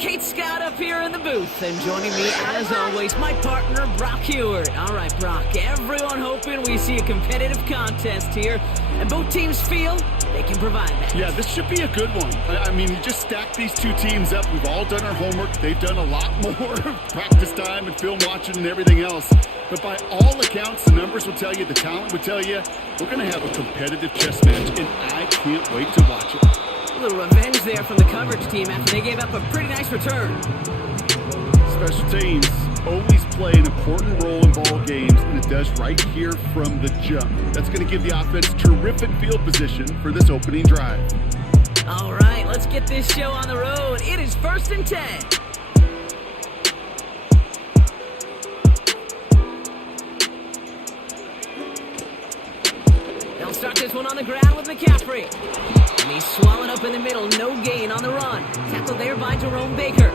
Kate Scott up here in the booth, and joining me as always, my partner Brock Heward. All right, Brock, everyone hoping we see a competitive contest here, and both teams feel they can provide that. Yeah, this should be a good one. I mean, you just stack these two teams up. We've all done our homework. They've done a lot more practice time and film watching and everything else. But by all accounts, the numbers will tell you, the talent would tell you, we're going to have a competitive chess match, and I can't wait to watch it. A little revenge there from the coverage team after they gave up a pretty nice return. Special teams always play an important role in ball games, and it does right here from the jump. That's going to give the offense terrific field position for this opening drive. All right, let's get this show on the road. It is 1st and 10. They'll start this one on the ground with McCaffrey. And he's swallowed up in the middle. No gain on the run. Tackled there by Jerome Baker.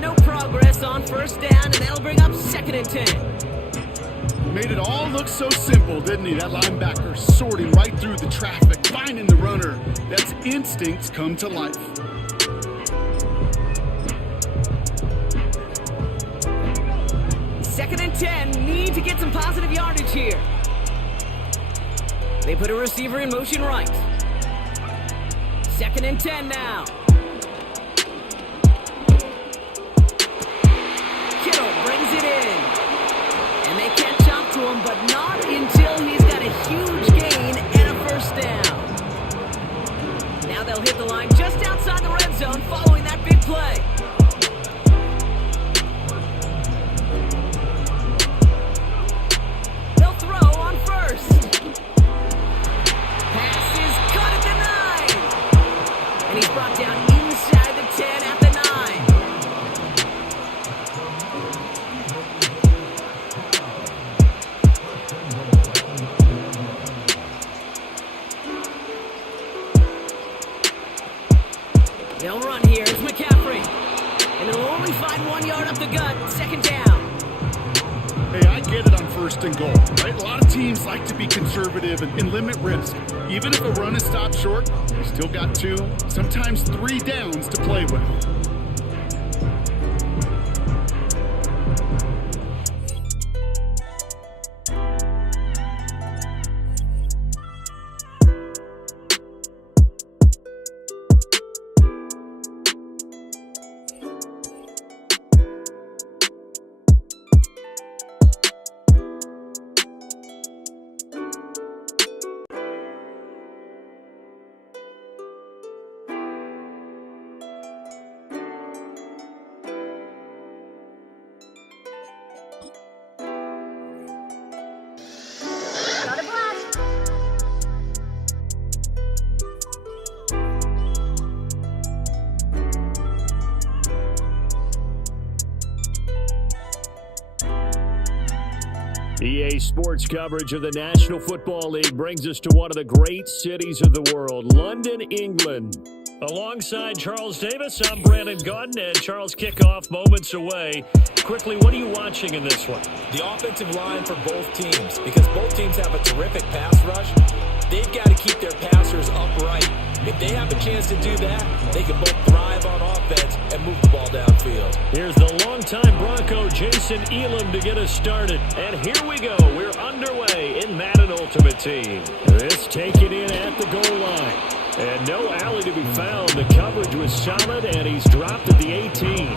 No progress on 1st down, and that'll bring up 2nd and 10. Made it all look so simple, didn't he? That linebacker sorting right through the traffic, finding the runner. That's instincts come to life. Second and 10. Need to get some positive yardage here. They put a receiver in motion right. 2nd and 10 now. Kittle brings it in. And they catch up to him, but not until he's got a huge gain and a 1st down. Now they'll hit the line just outside the red zone following that big play. They'll throw on 1st. Pass is caught at the 9. And he's brought down inside the 10 at the 9. They'll run here. It's McCaffrey. And they'll only find 1 yard up the gut. 2nd down. Hey, I get it on 1st and goal, right? A lot of teams like to be conservative and limit risk. Even if a run is stopped short, you still got 2, sometimes 3 downs to play with. EA Sports coverage of the National Football League brings us to one of the great cities of the world, London, England. Alongside Charles Davis, I'm Brandon Gordon, and Charles, kickoff moments away. Quickly, what are you watching in this one? The offensive line for both teams, because both teams have a terrific pass rush. They've got to keep their passers upright. If they have a chance to do that, they can both thrive on offense and move the ball downfield. Here's the longtime Bronco, Jason Elam, to get us started. And here we go. We're underway in Madden Ultimate Team. This taken in at the goal line. And no alley to be found. The coverage was solid, and he's dropped at the 18.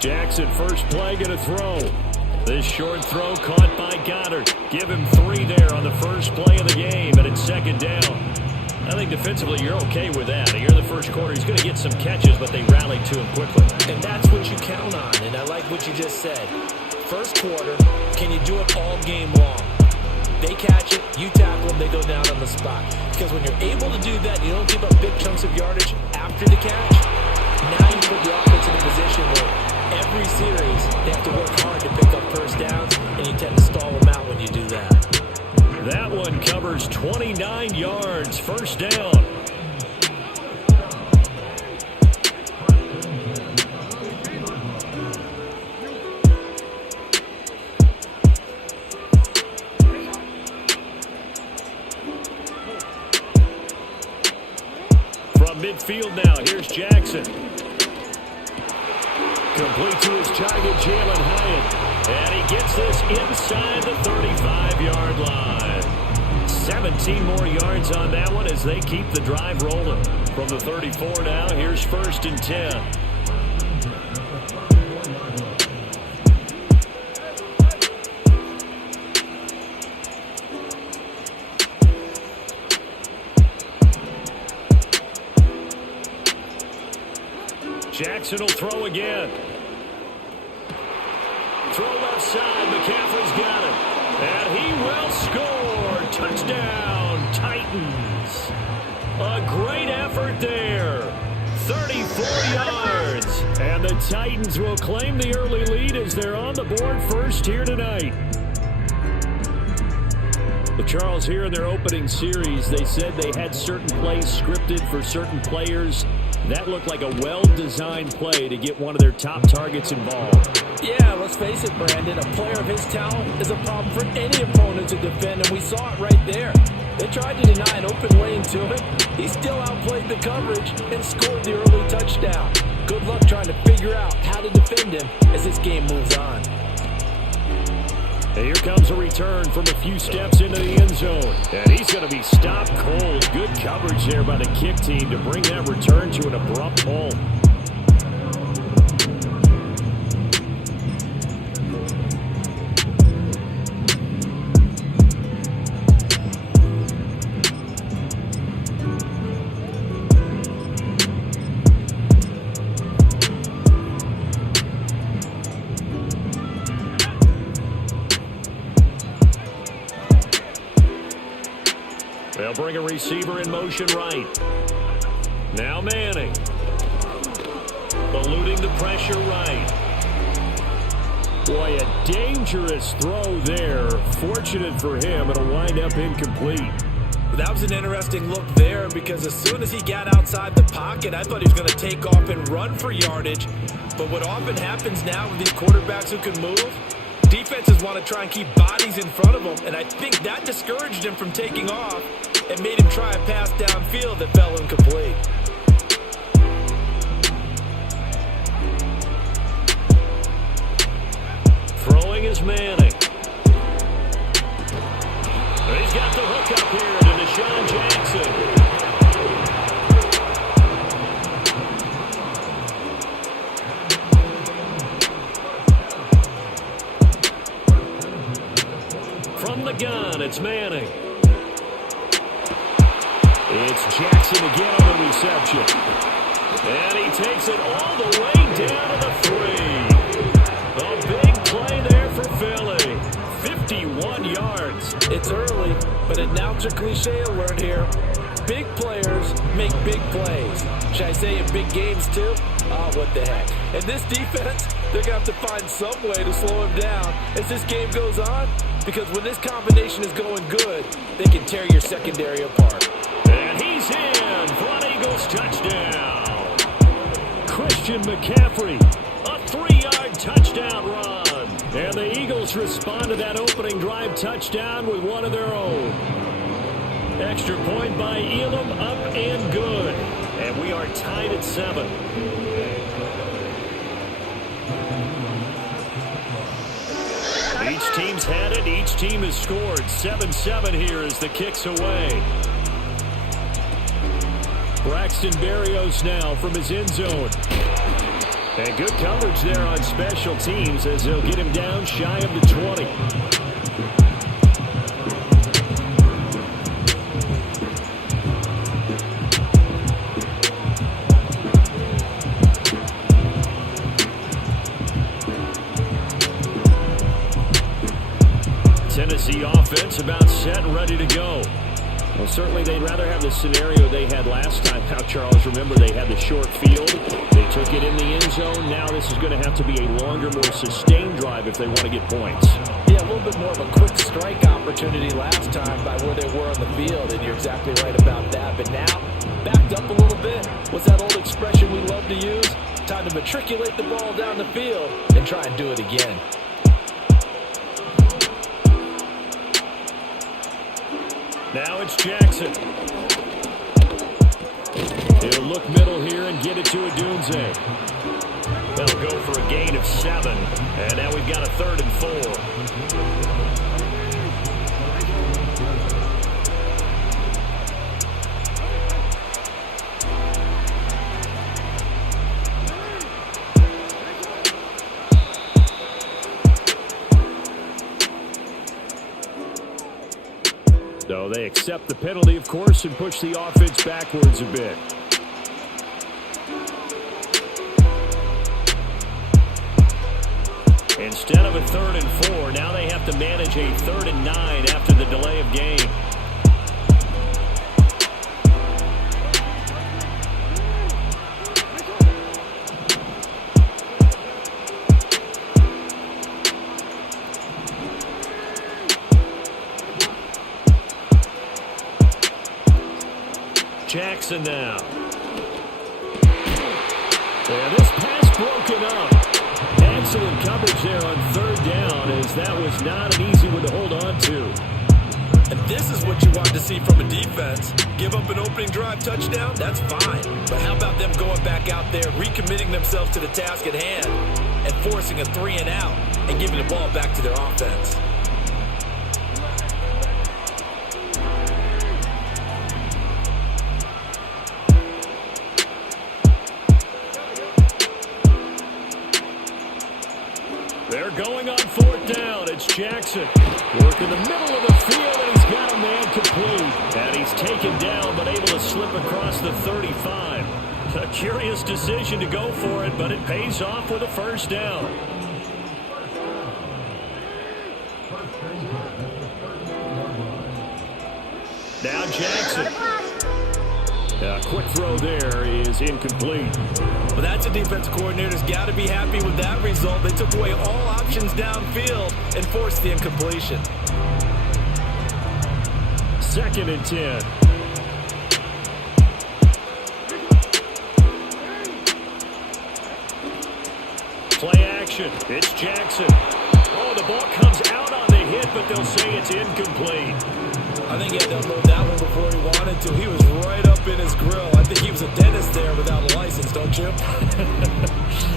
Jackson, first play, going to throw. This short throw caught by Goddard. Give him 3 there on the first play of the game, and it's 2nd down. I think defensively you're okay with that. Here in the first quarter, he's going to get some catches, but they rallied to him quickly. And that's what you count on, and I like what you just said. First quarter, can you do it all game long? They catch it, you tackle them, they go down on the spot. Because when you're able to do that, you don't give up big chunks of yardage after the catch. Now you put the offense in a position where every They have to work hard to pick up first downs, and you tend to stall them out when you do that. That one covers 29 yards, first down. From midfield now, here's Jackson. Complete to his target, Jalen Hyatt. And he gets this inside the 35-yard line. 17 more yards on that one as they keep the drive rolling. From the 34 now, here's 1st and 10. Jackson will throw again. Throw left side. McCaffrey's got it. And he will score. Touchdown, Titans. A great effort there. 34 yards. And the Titans will claim the early lead as they're on the board first here tonight. But Charles, here in their opening series, they said they had certain plays scripted for certain players. That looked like a well-designed play to get one of their top targets involved. Yeah, let's face it, Brandon. A player of his talent is a problem for any opponent to defend, and we saw it right there. They tried to deny an open lane to him. He still outplayed the coverage and scored the early touchdown. Good luck trying to figure out how to defend him as this game moves on. And here comes a return from a few steps into the end zone. And he's going to be stopped cold. Good coverage there by the kick team to bring that return to an abrupt halt. They'll bring a receiver in motion right. Now Manning. Eluding the pressure right. Boy, a dangerous throw there. Fortunate for him, it'll wind up incomplete. That was an interesting look there because as soon as he got outside the pocket, I thought he was going to take off and run for yardage. But what often happens now with these quarterbacks who can move, defenses want to try and keep bodies in front of them, and I think that discouraged him from taking off and made him try a pass downfield that fell incomplete. Throwing is Manning. He's got the hook up here to Deshaun Jackson. From the gun, it's Manning. It's Jackson again on the reception. And he takes it all the way down to the 3. A big play there for Philly. 51 yards. It's early, but announcer cliche alert here. Big players make big plays. Should I say in big games too? Oh, what the heck. And this defense, they're going to have to find some way to slow him down as this game goes on. Because when this combination is going good, they can tear your secondary apart. And he's in for an Eagles touchdown. Christian McCaffrey, a 3-yard touchdown run. And the Eagles respond to that opening drive touchdown with one of their own. Extra point by Elam, up and good. And we are tied at 7. Each team's had it. Each team has scored. 7-7 here as the kick's away. Braxton Berrios now from his end zone. And good coverage there on special teams as they'll get him down shy of the 20. Tennessee offense about set and ready to go. Well, certainly they'd rather have the scenario they had last time out, Charles. Remember, they had the short field. They took it in the end zone. Now this is going to have to be a longer, more sustained drive if they want to get points. Yeah, a little bit more of a quick strike opportunity last time by where they were on the field, and you're exactly right about that. But now, backed up a little bit. What's that old expression we love to use? Time to matriculate the ball down the field and try and do it again. Now it's Jackson. He'll look middle here and get it to Odunze. They'll go for a gain of 7. And now we've got a 3rd and 4. So they accept the penalty, of course, and push the offense backwards a bit. Instead of a 3rd and 4, now they have to manage a 3rd and 9 after the delay of game. Jackson now. And this pass broken up. Excellent coverage there on 3rd down, as that was not an easy one to hold on to. And this is what you want to see from a defense. Give up an opening drive touchdown, that's fine. But how about them going back out there, recommitting themselves to the task at hand, and forcing a 3 and out, and giving the ball back to their offense? They're going on 4th down. It's Jackson. Work in the middle of the field, and he's got a man complete. And he's taken down, but able to slip across the 35. A curious decision to go for it, but it pays off with a 1st down. Now Jackson. A quick throw there is incomplete. Well, that's a defense coordinator's got to be happy with that result. They took away all options downfield and forced the incompletion. 2nd and 10. Play action. It's Jackson. Oh, the ball comes out on the hit, but they'll say it's incomplete. I think he had to unload that one before he wanted to. He was right up in his grill. I think he was a dentist there without a license, don't you?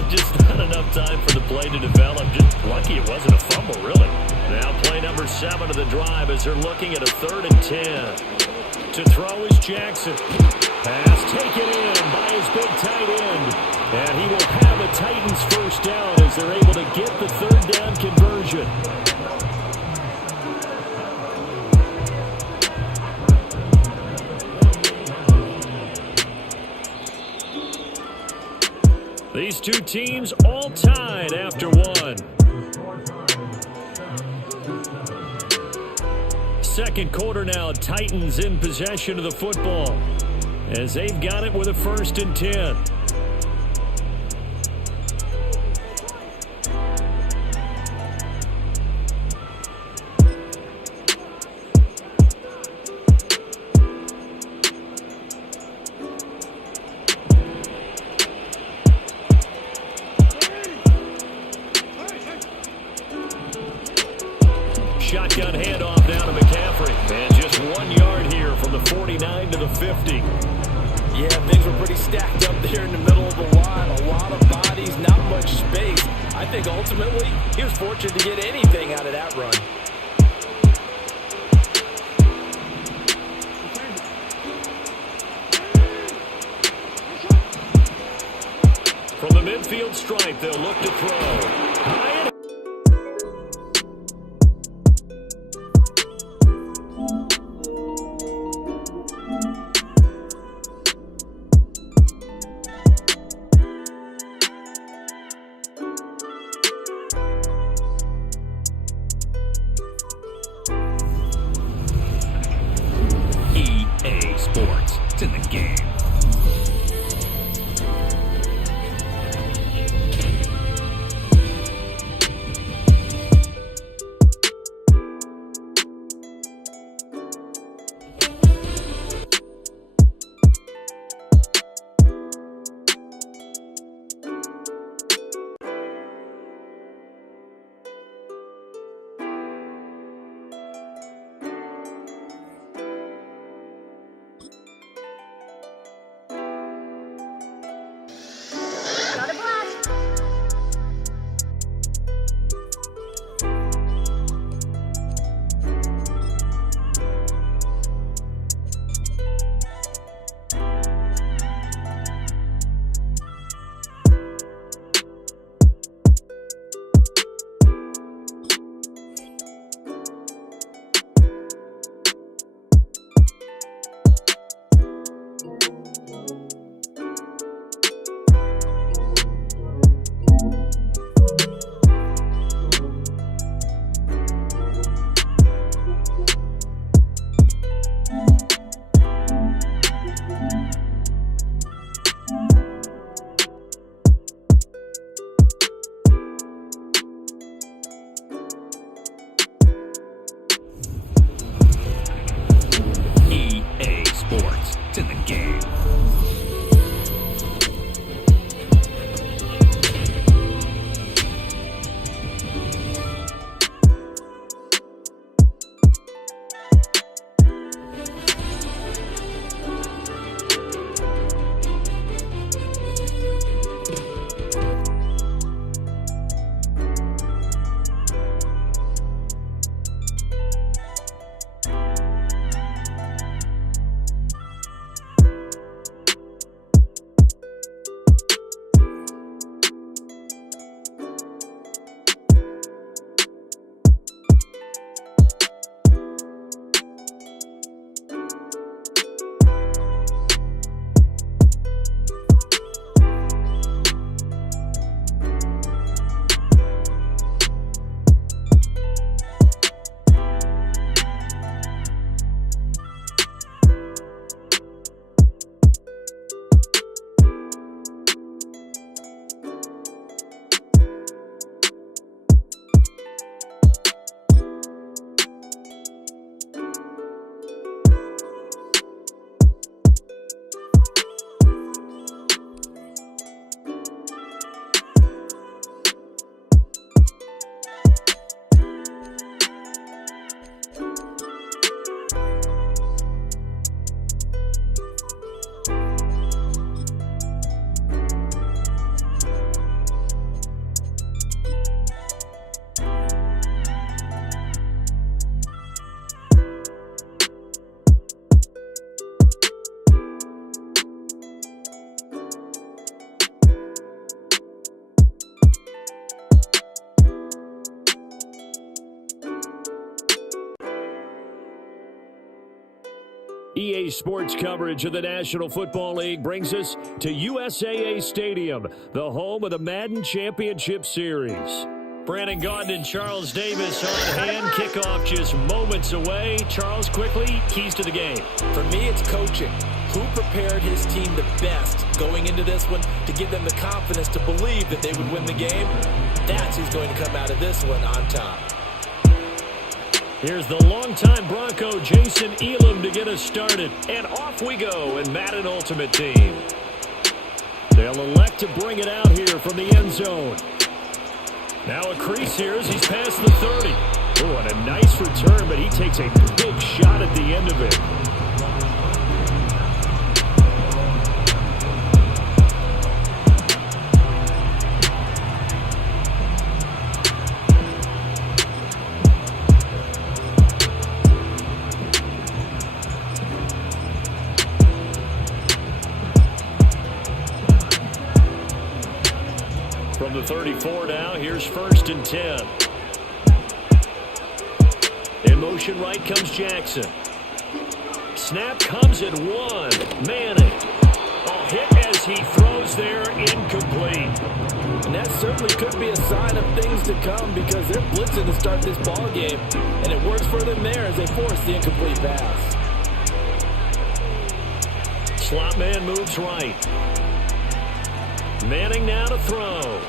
Just not enough time for the play to develop. Just lucky it wasn't a fumble, really. Now play number 7 of the drive as they're looking at a 3rd and 10. To throw is Jackson. Pass taken in by his big tight end. And he will have a Titans 1st down as they're able to get the 3rd down conversion. These two teams all tied after 1. 2nd quarter now, Titans in possession of the football as they've got it with a 1st and 10. Shotgun handoff down to McCaffrey. And just 1 yard here from the 49 to the 50. Yeah, things were pretty stacked up there in the middle of the line. A lot of bodies, not much space. I think ultimately he was fortunate to get anything out of that run. From the midfield stripe, they'll look to throw. High and EA Sports coverage of the National Football League brings us to USAA Stadium, the home of the Madden Championship Series. Brandon Gaudin and Charles Davis on hand. Kickoff just moments away. Charles, quickly, keys to the game. For me, it's coaching. Who prepared his team the best going into this one to give them the confidence to believe that they would win the game? That's who's going to come out of this one on top. Here's the longtime Bronco, Jason Elam, to get us started. And off we go in Madden Ultimate Team. They'll elect to bring it out here from the end zone. Now a crease here as he's past the 30. Oh, and a nice return, but he takes a big shot at the end of it. From the 34 now, here's 1st and 10. In motion right comes Jackson. Snap comes at 1. Manning. Hit as he throws there, incomplete. And that certainly could be a sign of things to come because they're blitzing to start this ball game. And it works for them there as they force the incomplete pass. Slot man moves right. Manning now to throw.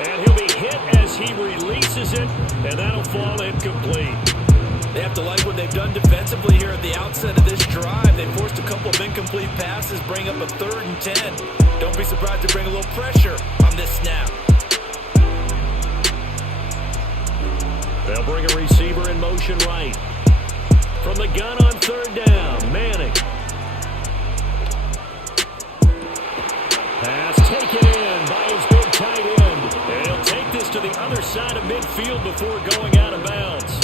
And he'll be hit as he releases it, and that'll fall incomplete. They have to like what they've done defensively here at the outset of this drive. They forced a couple of incomplete passes, bring up a 3rd and 10. Don't be surprised to bring a little pressure on this snap. They'll bring a receiver in motion right. From the gun on 3rd down, Manning. Pass taken in by his big tight end. And he'll take this to the other side of midfield before going out of bounds.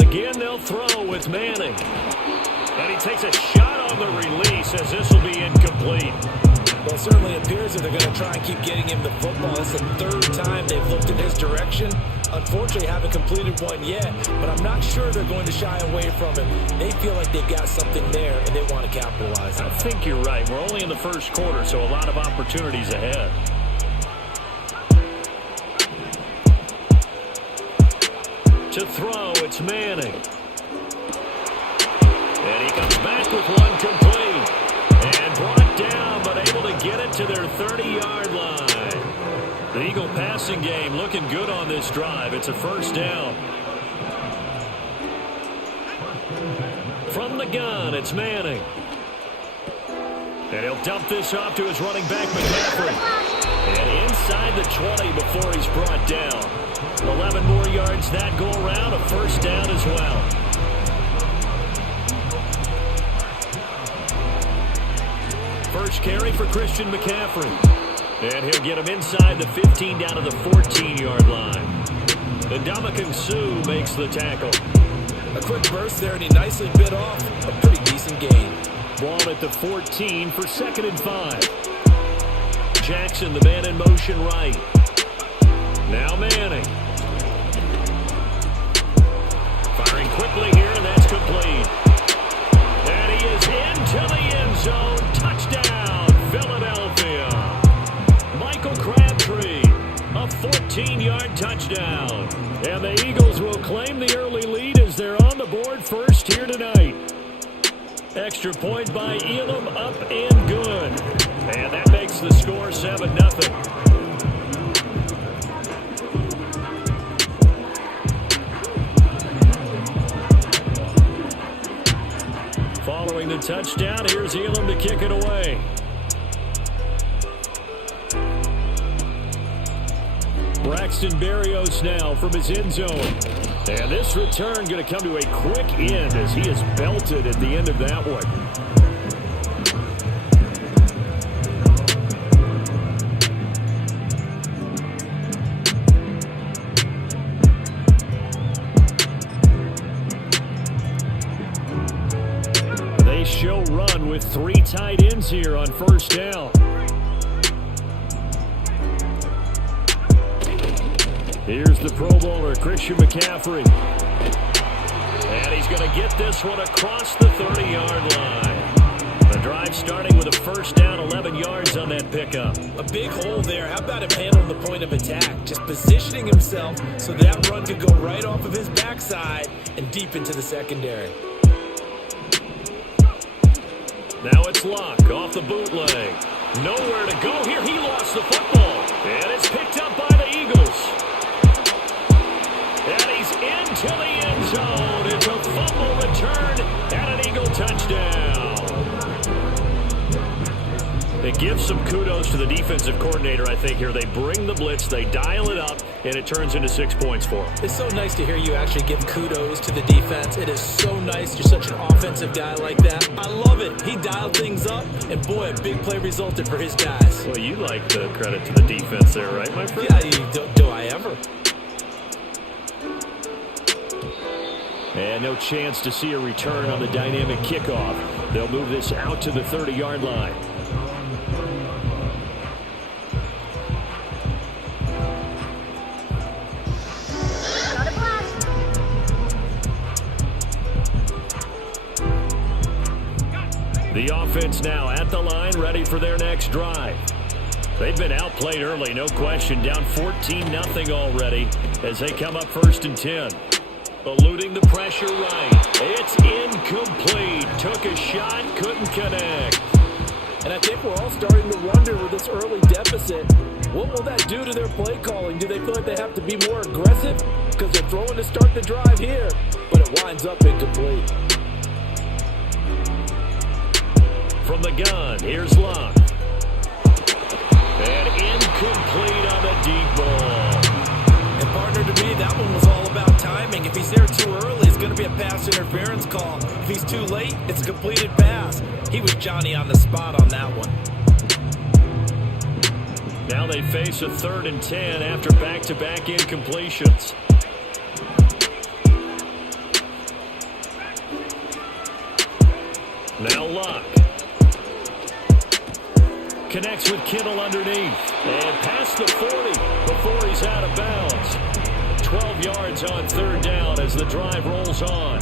Again, they'll throw with Manning. And he takes a shot on the release as this will be incomplete. Well, it certainly appears that they're going to try and keep getting him the football. It's the 3rd time they've looked in his direction. Unfortunately, haven't completed one yet, but I'm not sure they're going to shy away from him. They feel like they've got something there, and they want to capitalize on it. I think you're right. We're only in the 1st quarter, so a lot of opportunities ahead. To throw, it's Manning. And he comes back with one complete. And brought down, but able to get it to their 30-yard line. The Eagle passing game looking good on this drive. It's a 1st down. From the gun, it's Manning. And he'll dump this off to his running back, McCaffrey. And inside the 20 before he's brought down. 11 more yards that go around, a 1st down as well. First carry for Christian McCaffrey. And he'll get him inside the 15 down to the 14-yard line. And Ndamukong Suh makes the tackle. A quick burst there, and he nicely bit off a pretty decent gain. Ball at the 14 for 2nd and 5. Jackson, the man in motion right. Now Manning. Firing quickly here, and that's complete. And he is into the end zone. Touchdown, Philadelphia. Michael Crabtree, a 14-yard touchdown. And the Eagles will claim the early lead as they're on the board first here tonight. Extra point by Elam, up and good. And that makes the score 7-0. Following the touchdown, here's Elam to kick it away. Braxton Berrios now from his end zone. And this return going to come to a quick end as he is belted at the end of that one. They show run with 3 tight ends here on 1st down. Here's the Pro Bowler, Christian McCaffrey. And he's going to get this one across the 30-yard line. The drive starting with a first down, 11 yards on that pickup. A big hole there. How about him handling the point of attack? Just positioning himself so that run could go right off of his backside and deep into the secondary. Now it's Locke off the bootleg. Nowhere to go here. He lost the football. And it's picked up by the Eagles. And he's into the end zone. It's a fumble return and an Eagle touchdown. It gives some kudos to the defensive coordinator, I think, here. They bring the blitz, they dial it up, and it turns into 6 points for them. It's so nice to hear you actually give kudos to the defense. It is so nice. You're such an offensive guy like that. I love it. He dialed things up, and boy, a big play resulted for his guys. Well, you like the credit to the defense there, right, my friend? Yeah, do I ever? And no chance to see a return on the dynamic kickoff. They'll move this out to the 30-yard line. The offense now at the line, ready for their next drive. They've been outplayed early, no question. Down 14-0 already as they come up 1st and 10. Eluding the pressure right. It's incomplete. Took a shot, couldn't connect. And I think we're all starting to wonder with this early deficit, what will that do to their play calling? Do they feel like they have to be more aggressive? Because they're throwing to start the drive here, but it winds up incomplete. From the gun, here's Locke. And incomplete on the deep ball. And partner, to me, that one was all about timing. If he's there too early, it's going to be a pass interference call. If he's too late, it's a completed pass. He was Johnny on the spot on that one. Now they face a 3rd and 10 after back-to-back incompletions. Now Locke. Connects with Kittle underneath. And past the 40 before he's out of bounds. 12 yards on 3rd down as the drive rolls on.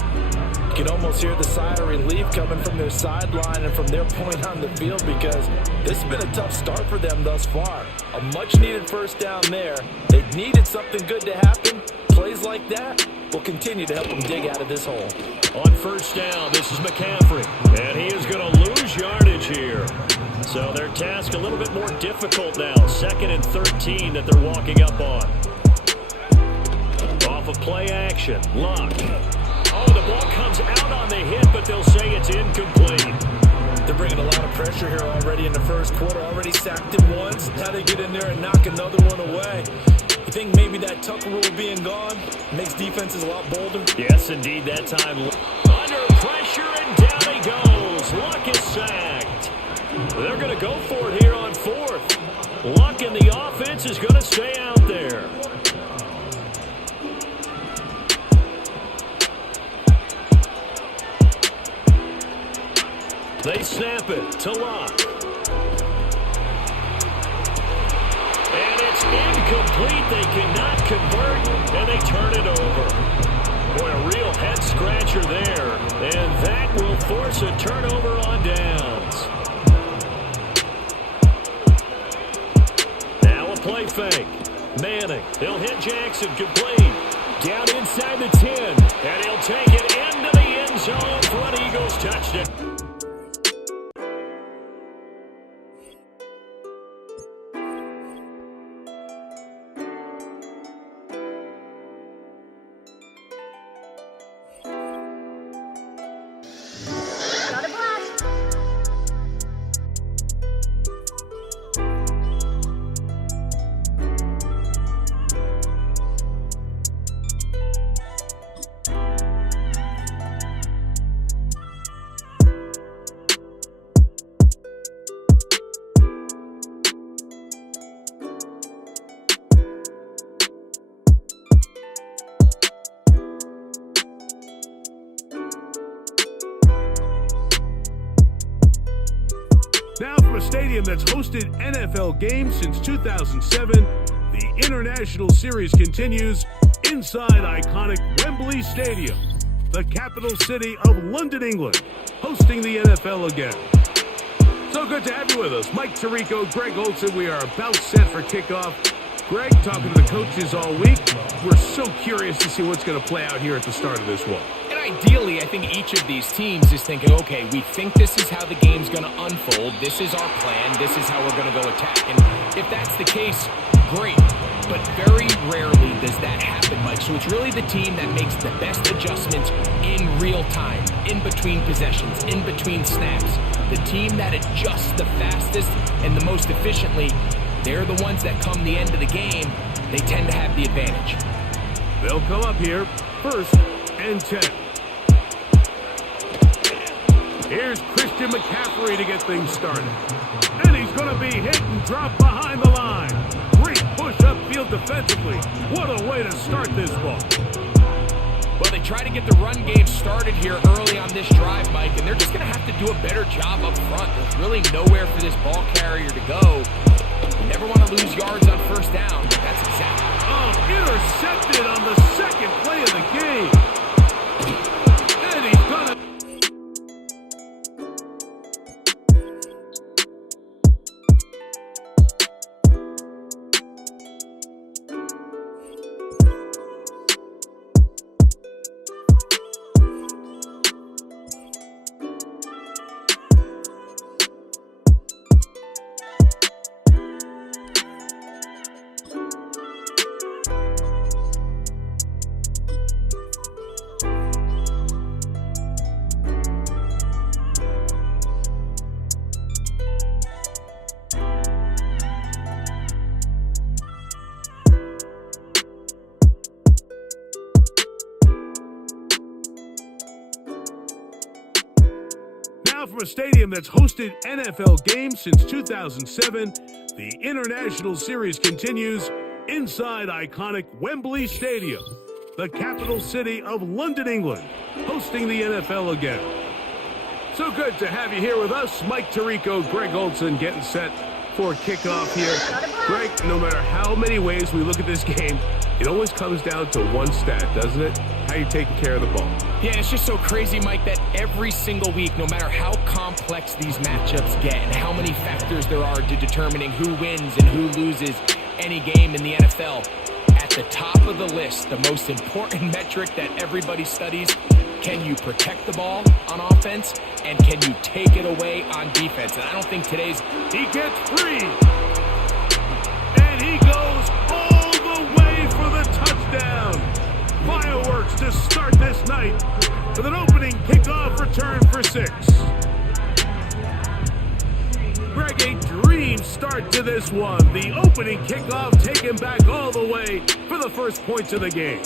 You can almost hear the sigh of relief coming from their sideline and from their point on the field because this has been a tough start for them thus far. A much-needed first down there. They needed something good to happen. Plays like that will continue to help them dig out of this hole. On 1st down, this is McCaffrey. And he is going to lose yardage here. So their task a little bit more difficult now. 2nd and 13 that they're walking up on. Off of play action. Locke. Oh, the ball comes out on the hit, but they'll say it's incomplete. They're bringing a lot of pressure here already in the first quarter. Already sacked him once. Now they get in there and knock another one away. You think maybe that Tucker rule being gone makes defenses a lot bolder? Yes, indeed, that time. Under pressure, and down he goes. Luck is sacked. They're going to go for it here on 4th. Luck in the offense is going to stay out there. They snap it to Locke. And it's incomplete. They cannot convert, and they turn it over. Boy, a real head-scratcher there. And that will force a turnover on downs. Now a play fake. Manning, he'll hit Jackson, complete. Down inside the 10, and he'll take it into the end zone for an Eagles touchdown. Now from a stadium that's hosted NFL games since 2007, the International Series continues inside iconic Wembley Stadium, the capital city of London, England, hosting the NFL again. So good to have you with us. Mike Tirico, Greg Olson. We are about set for kickoff. Greg, talking to the coaches all week. We're so curious to see what's going to play out here at the start of this one. And ideally, I think each of these teams is thinking, okay, we think this is how the game's going to unfold. This is our plan. This is how we're going to go attack. And if that's the case, great. But very rarely does that happen, Mike. So it's really the team that makes the best adjustments in real time, in between possessions, in between snaps. The team that adjusts the fastest and the most efficiently, they're the ones that come the end of the game. They tend to have the advantage. They'll come up here, 1st and 10. Here's Christian McCaffrey to get things started. And he's going to be hit and dropped behind the line. Great push upfield defensively. What a way to start this ball. Well, they try to get the run game started here early on this drive, Mike, and they're just going to have to do a better job up front. There's really nowhere for this ball carrier to go. You never want to lose yards on 1st down, but that's exactly. Oh, intercepted on the 2nd play of the game. And he's going to... From a stadium that's hosted NFL games since 2007, the International Series continues inside iconic Wembley Stadium, the capital city of London, England, hosting the NFL again. So good to have you here with us. Mike Tirico, Greg Olson getting set for kickoff here. Greg, no matter how many ways we look at this game, it always comes down to one stat, doesn't it? How you taking care of the ball. Yeah, and it's just so crazy, Mike, that every single week, no matter how complex these matchups get and how many factors there are to determining who wins and who loses any game in the NFL, at the top of the list, the most important metric that everybody studies, can you protect the ball on offense and can you take it away on defense? And I don't think today's... He gets free. And he goes all the way for the touchdown. Fireworks to start this night with an opening kickoff return for 6. Greg, a dream start to this one. The opening kickoff taken back all the way for the first points of the game.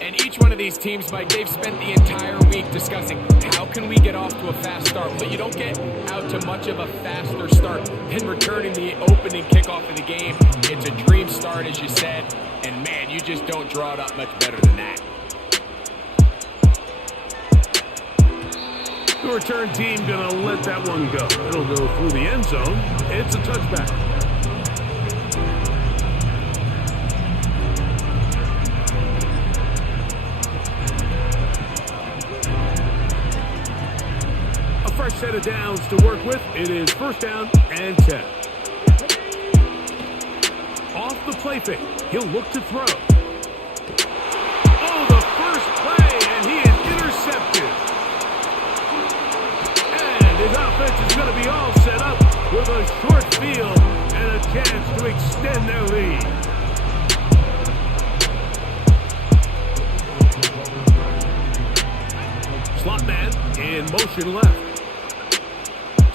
And each one of these teams, Mike, they've spent the entire week discussing how can we get off to a fast start. But you don't get out to much of a faster start than returning the opening kickoff of the game. It's a dream start, as you said. And, man, you just don't draw it up much better than that. The return team going to let that one go. It'll go through the end zone. It's a touchback. Fresh set of downs to work with. It is 1st down and 10. Off the play fake. He'll look to throw. Oh, the first play, and he is intercepted. And his offense is going to be all set up with a short field and a chance to extend their lead. Slot man in motion left.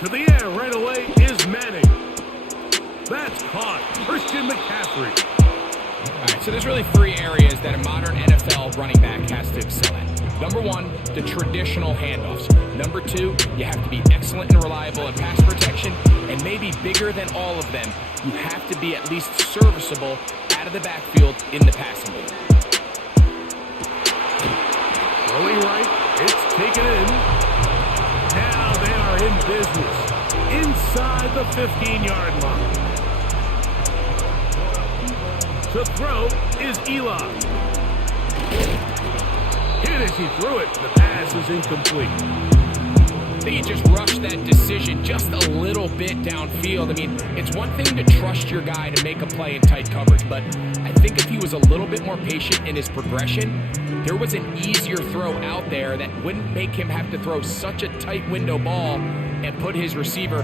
To the air right away is Manning. That's caught. Christian McCaffrey. All right, so there's really 3 areas that a modern NFL running back has to excel at. Number 1, the traditional handoffs. Number 2, you have to be excellent and reliable in pass protection. And maybe bigger than all of them, you have to be at least serviceable out of the backfield in the passing game. Rolling right. It's taken in. Now they are in business inside the 15-yard line. To throw is Eli. Hit as he threw it. The pass is incomplete. I think he just rushed that decision just a little bit downfield. I mean, it's one thing to trust your guy to make a play in tight coverage, but I think if he was a little bit more patient in his progression, there was an easier throw out there that wouldn't make him have to throw such a tight window ball and put his receiver.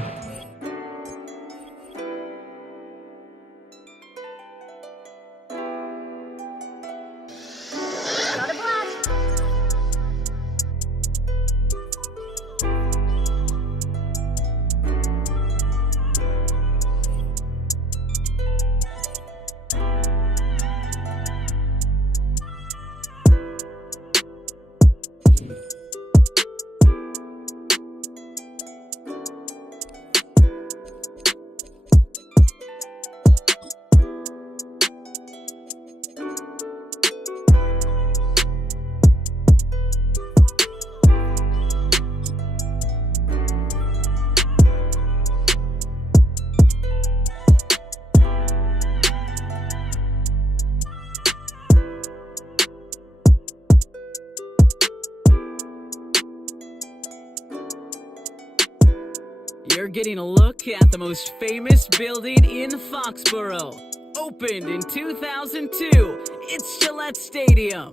You're getting a look at the most famous building in Foxborough. Opened in 2002, it's Gillette Stadium.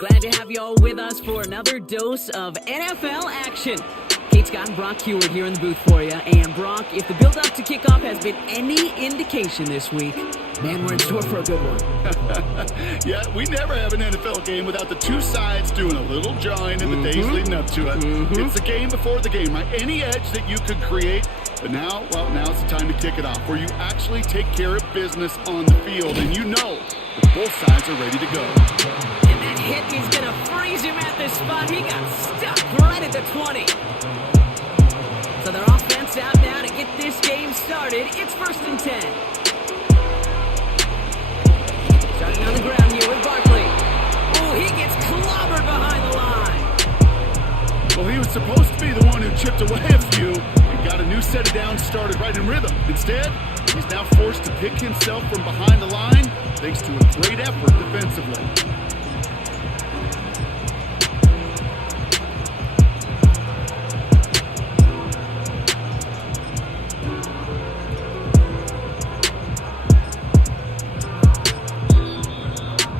Glad to have you all with us for another dose of NFL action. Kate Scott and Brock Hewitt here in the booth for you. And Brock, if the build-up to kickoff has been any indication this week, man, we're in store for a good one. Yeah, we never have an NFL game without the two sides doing a little jawing in the days leading up to it. It's the game before the game, right? Any edge that you could create. But now, well, now's the time to kick it off, where you actually take care of business on the field, and you know that both sides are ready to go. And that hit is going to freeze him at this spot. He got stuck right at the 20. So their offense out now to get this game started. It's 1st and 10. Starting on the ground here with Barkley. Oh, he gets clobbered behind the line. Well, he was supposed to be the one who chipped away a few and got a new set of downs started right in rhythm. Instead, he's now forced to pick himself from behind the line thanks to a great effort defensively.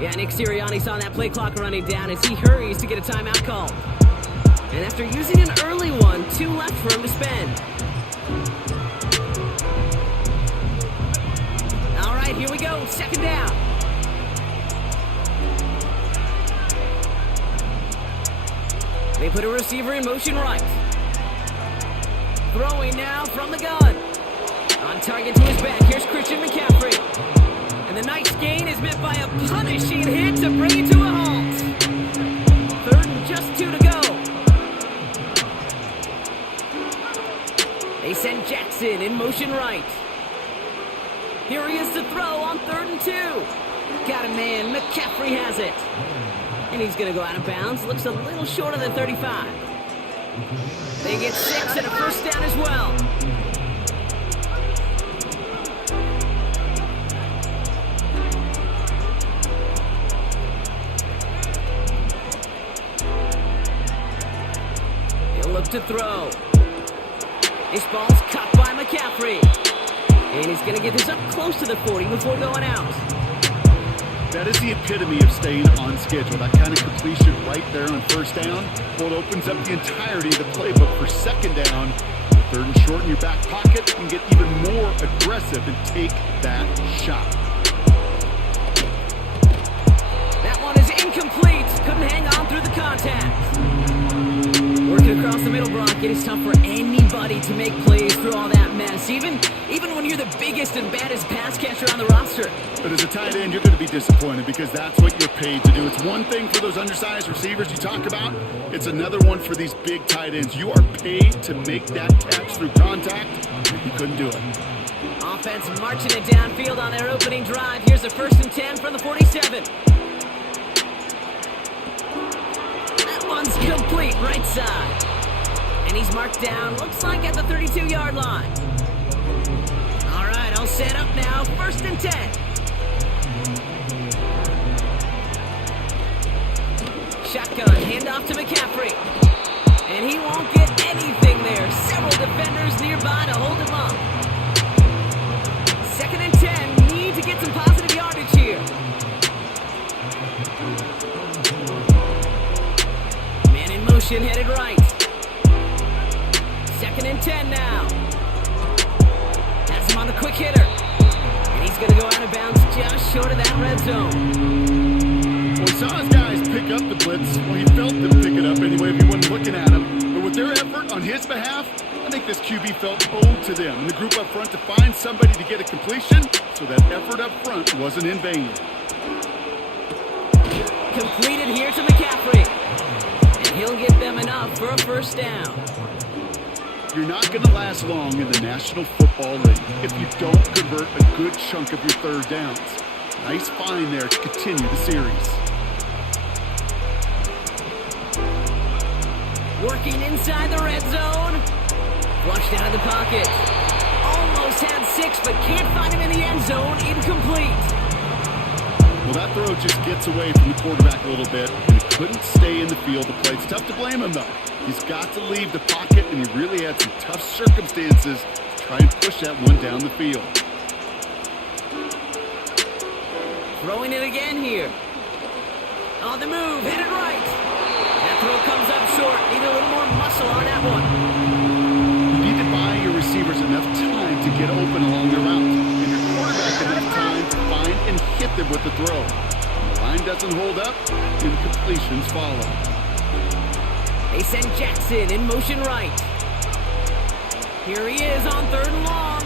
Yeah, Nick Sirianni saw that play clock running down as he hurries to get a timeout call. And after using an early one, 2 left for him to spend. All right, here we go. 2nd down. They put a receiver in motion right. Throwing now from the gun. On target to his back. Here's Christian McCaffrey. And the nice gain is met by a punishing hit to bring it to a halt. 3rd and just 2 to go. They send Jackson in motion right. Here he is to throw on 3rd and 2. Got a man. McCaffrey has it. And he's going to go out of bounds. Looks a little short of the 35. They get 6 and a 1st down as well. Look to throw. This ball's caught by McCaffrey. And he's going to get this up close to the 40 before going out. That is the epitome of staying on schedule. That kind of completion right there on 1st down. Well, it opens up the entirety of the playbook for 2nd down. 3rd and short in your back pocket. You can get even more aggressive and take that shot. That one is incomplete. Couldn't hang on through the contact. Working across the middle, Brock, it is tough for anybody to make plays through all that mess, even when you're the biggest and baddest pass catcher on the roster. But as a tight end, you're going to be disappointed because that's what you're paid to do. It's one thing for those undersized receivers you talk about. It's another one for these big tight ends. You are paid to make that catch through contact. You couldn't do it. Offense marching it downfield on their opening drive. Here's a 1st and 10 from the 47. One's complete, right side. And he's marked down, looks like at the 32-yard line. All right, all set up now, 1st and 10. Shotgun, handoff to McCaffrey. And he won't get anything there. Several defenders nearby to hold him up. 2nd and 10. Need to get some positive yardage here. Man in motion, headed right. 2nd and 10 now. Has him on the quick hitter. And he's going to go out of bounds just short of that red zone. Well, he saw his guys pick up the blitz. Well, he felt them pick it up anyway if he wasn't looking at him. But with their effort on his behalf, I think this QB felt owed to them and the group up front to find somebody to get a completion, so that effort up front wasn't in vain. Completed here to McCaffrey. And he'll get them enough for a first down. You're not going to last long in the National Football League if you don't convert a good chunk of your third downs. Nice find there to continue the series. Working inside the red zone. Flushed out of the pocket. Almost had 6, but can't find him in the end zone. Incomplete. Well, that throw just gets away from the quarterback a little bit, and he couldn't stay in the field to play. It's tough to blame him, though. He's got to leave the pocket, and he really had some tough circumstances to try and push that one down the field. Throwing it again here. On the move, headed right. That throw comes up short. Need a little more muscle on that one. You need to buy your receivers enough time to get open along the route, and your quarterback enough time to find and hit them with the throw. When the line doesn't hold up, incompletions follow. They send Jackson in motion right. Here he is on 3rd and long.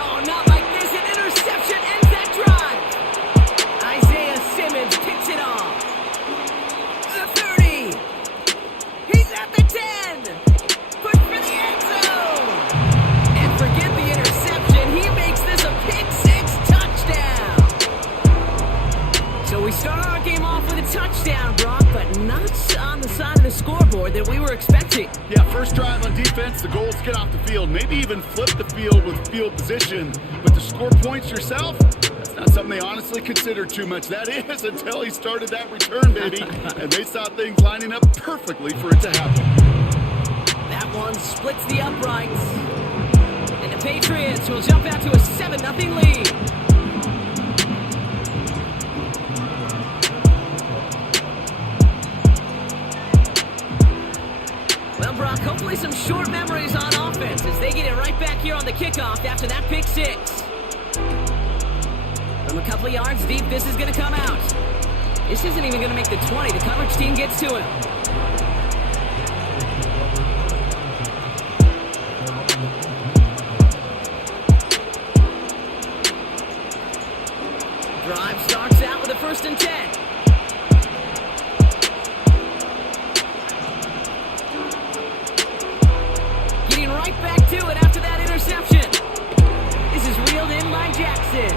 Oh, not like this. An interception ends that drive. Isaiah Simmons picks it off. The 30. He's at the 10. Push for the end zone. And forget the interception. He makes this a pick 6 touchdown. So we started our game off with a touchdown, Brock, but not on the side of the scoreboard that we were expecting. Yeah, first drive on defense, the goal is to get off the field, maybe even flip the field with field position. But to score points yourself, that's not something they honestly consider too much. That is until he started that return, baby. And they saw things lining up perfectly for it to happen. That one splits the uprights. And the Patriots will jump out to a 7-0 lead. Well, Brock, hopefully some short memories on offense as they get it right back here on the kickoff after that pick 6. From a couple of yards deep, this is going to come out. This isn't even going to make the 20. The coverage team gets to him. Drive starts out with a 1st and 10. Getting right back to it after that interception. This is reeled in by Jackson.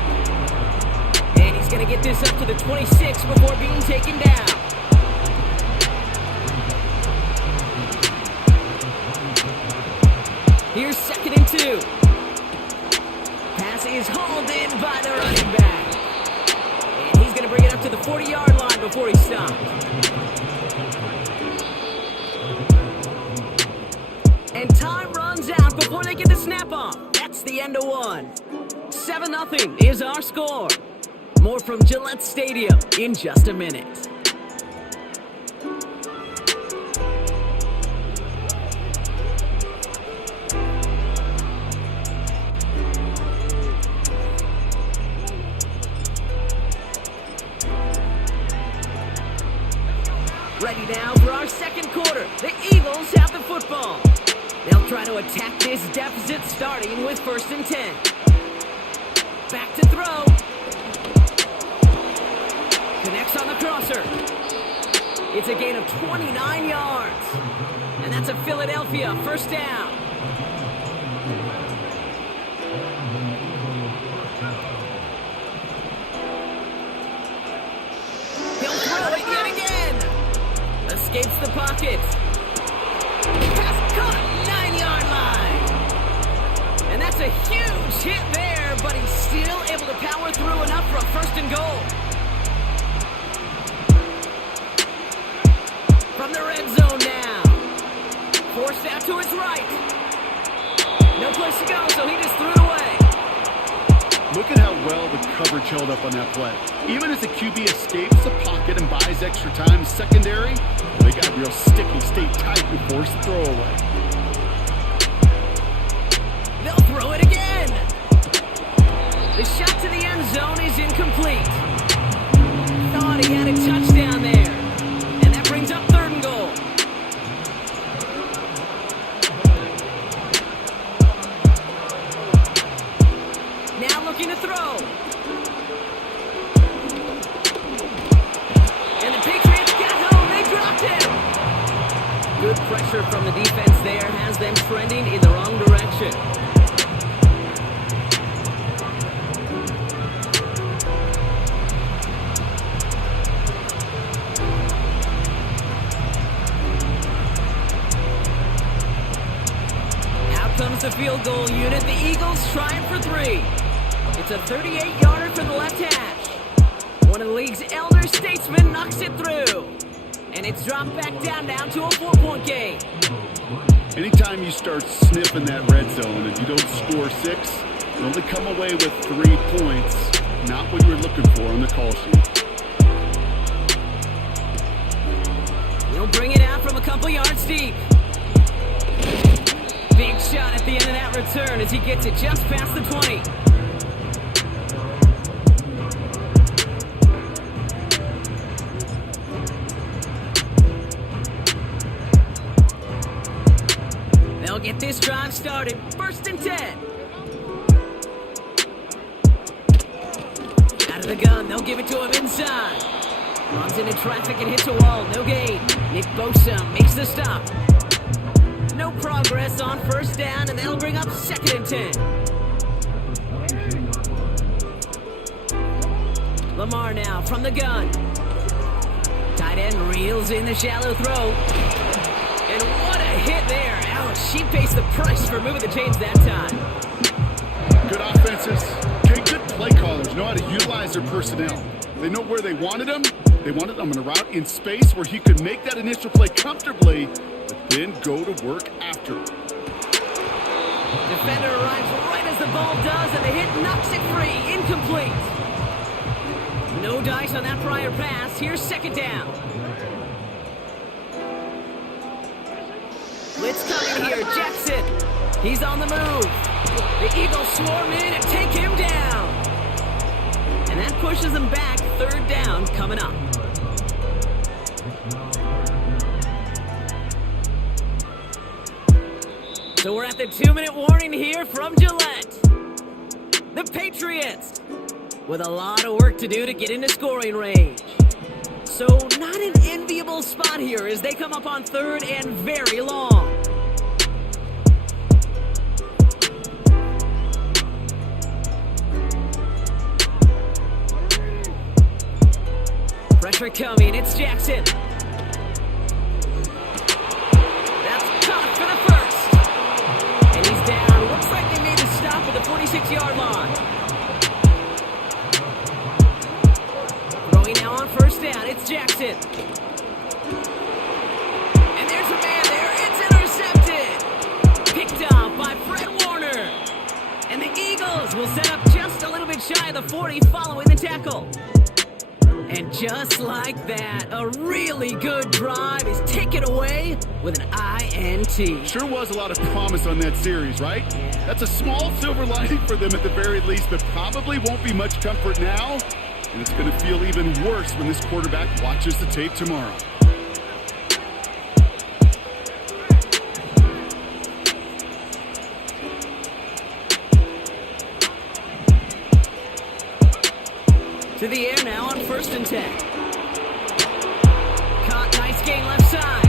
And he's going to get this up to the 26 before being taken down. Here's 2nd and 2. Pass is hauled in by the running back. And he's going to bring it up to the 40-yard line before he stops. And time runs out before they get the snap off. That's the end of one. 7-0 is our score. More from Gillette Stadium in just a minute. Ready now for our 2nd quarter. The Eagles have the football. They'll try to attack this deficit starting with 1st and 10. Back to throw. Connects on the crosser. It's a gain of 29 yards. And that's a Philadelphia 1st down. He'll throw it yet again. Escapes the pocket. Pass caught, 9-yard line. And that's a huge hit there, but he's still able to power through enough for a 1st and goal. from the red zone now. Forced out to his right. No place to go, so he just threw it away. Look at how well the coverage held up on that play. Even as the QB escapes the pocket and buys extra time, secondary, they got real sticky, stayed tight, and forced the throwaway. They'll throw it again. The shot to the end zone is incomplete. Thought he had a touchdown there. And that brings up 3rd and goal. Now looking to throw. And the Patriots got home. They dropped him. Good pressure from the defense there has them trending in the wrong direction. Out comes the field goal unit. The Eagles trying for 3. It's a 38-yarder from the left hash. One of the league's elder statesmen knocks it through. And it's dropped back down to a 4-point game. Anytime you start sniffing that red zone and you don't score 6, you only come away with 3 points. Not what you were looking for on the call sheet. He'll bring it out from a couple yards deep. Big shot at the end of that return as he gets it just past the 20. They'll get this drive started. 1st and 10. Out of the gun, they'll give it to him inside. Runs into traffic and hits a wall. No gain. Nick Bosa makes the stop. No progress on 1st down, and they'll bring up 2nd and 10. Lamar now from the gun. Tight end reels in the shallow throw. And what a hit there. Ouch, she pays the price for moving the chains that time. Good offenses. Okay, good play callers know how to utilize their personnel. They know where they wanted them. They wanted them in a route in space where he could make that initial play comfortably, but then go to work after. Defender arrives right as the ball does, and the hit knocks it free. Incomplete. No dice on that prior pass. Here's 2nd down. Blitz coming here. Jackson. He's on the move. The Eagles swarm in and take him down. And that pushes them back. 3rd down coming up. So we're at the 2-minute warning here from Gillette. The Patriots with a lot of work to do to get into scoring range. So not an enviable spot here as they come up on 3rd and very long. Pressure coming, it's Jackson. That's caught for the 1st. And he's down. Looks like they made a stop at the 46-yard line. Throwing now on 1st down, it's Jackson. And there's a man there, it's intercepted. Picked off by Fred Warner. And the Eagles will set up just a little bit shy of the 40 following the tackle. And just like that, a really good drive is taken away with an INT. Sure was a lot of promise on that series, right? Yeah. That's a small silver lining for them at the very least, but probably won't be much comfort now. And it's going to feel even worse when this quarterback watches the tape tomorrow. To the air now on 1st and 10. Caught, nice gain left side.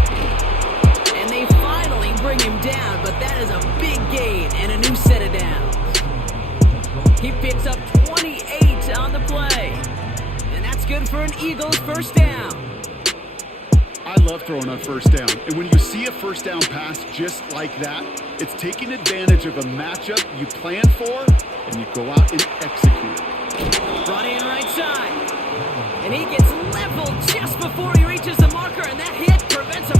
And they finally bring him down, but that is a big gain and a new set of downs. He picks up 28 on the play. And that's good for an Eagles 1st down. I love throwing on 1st down. And when you see a 1st down pass just like that, it's taking advantage of a matchup you plan for, and you go out and execute. Brought in right side. And he gets leveled just before he reaches the marker, and that hit prevents a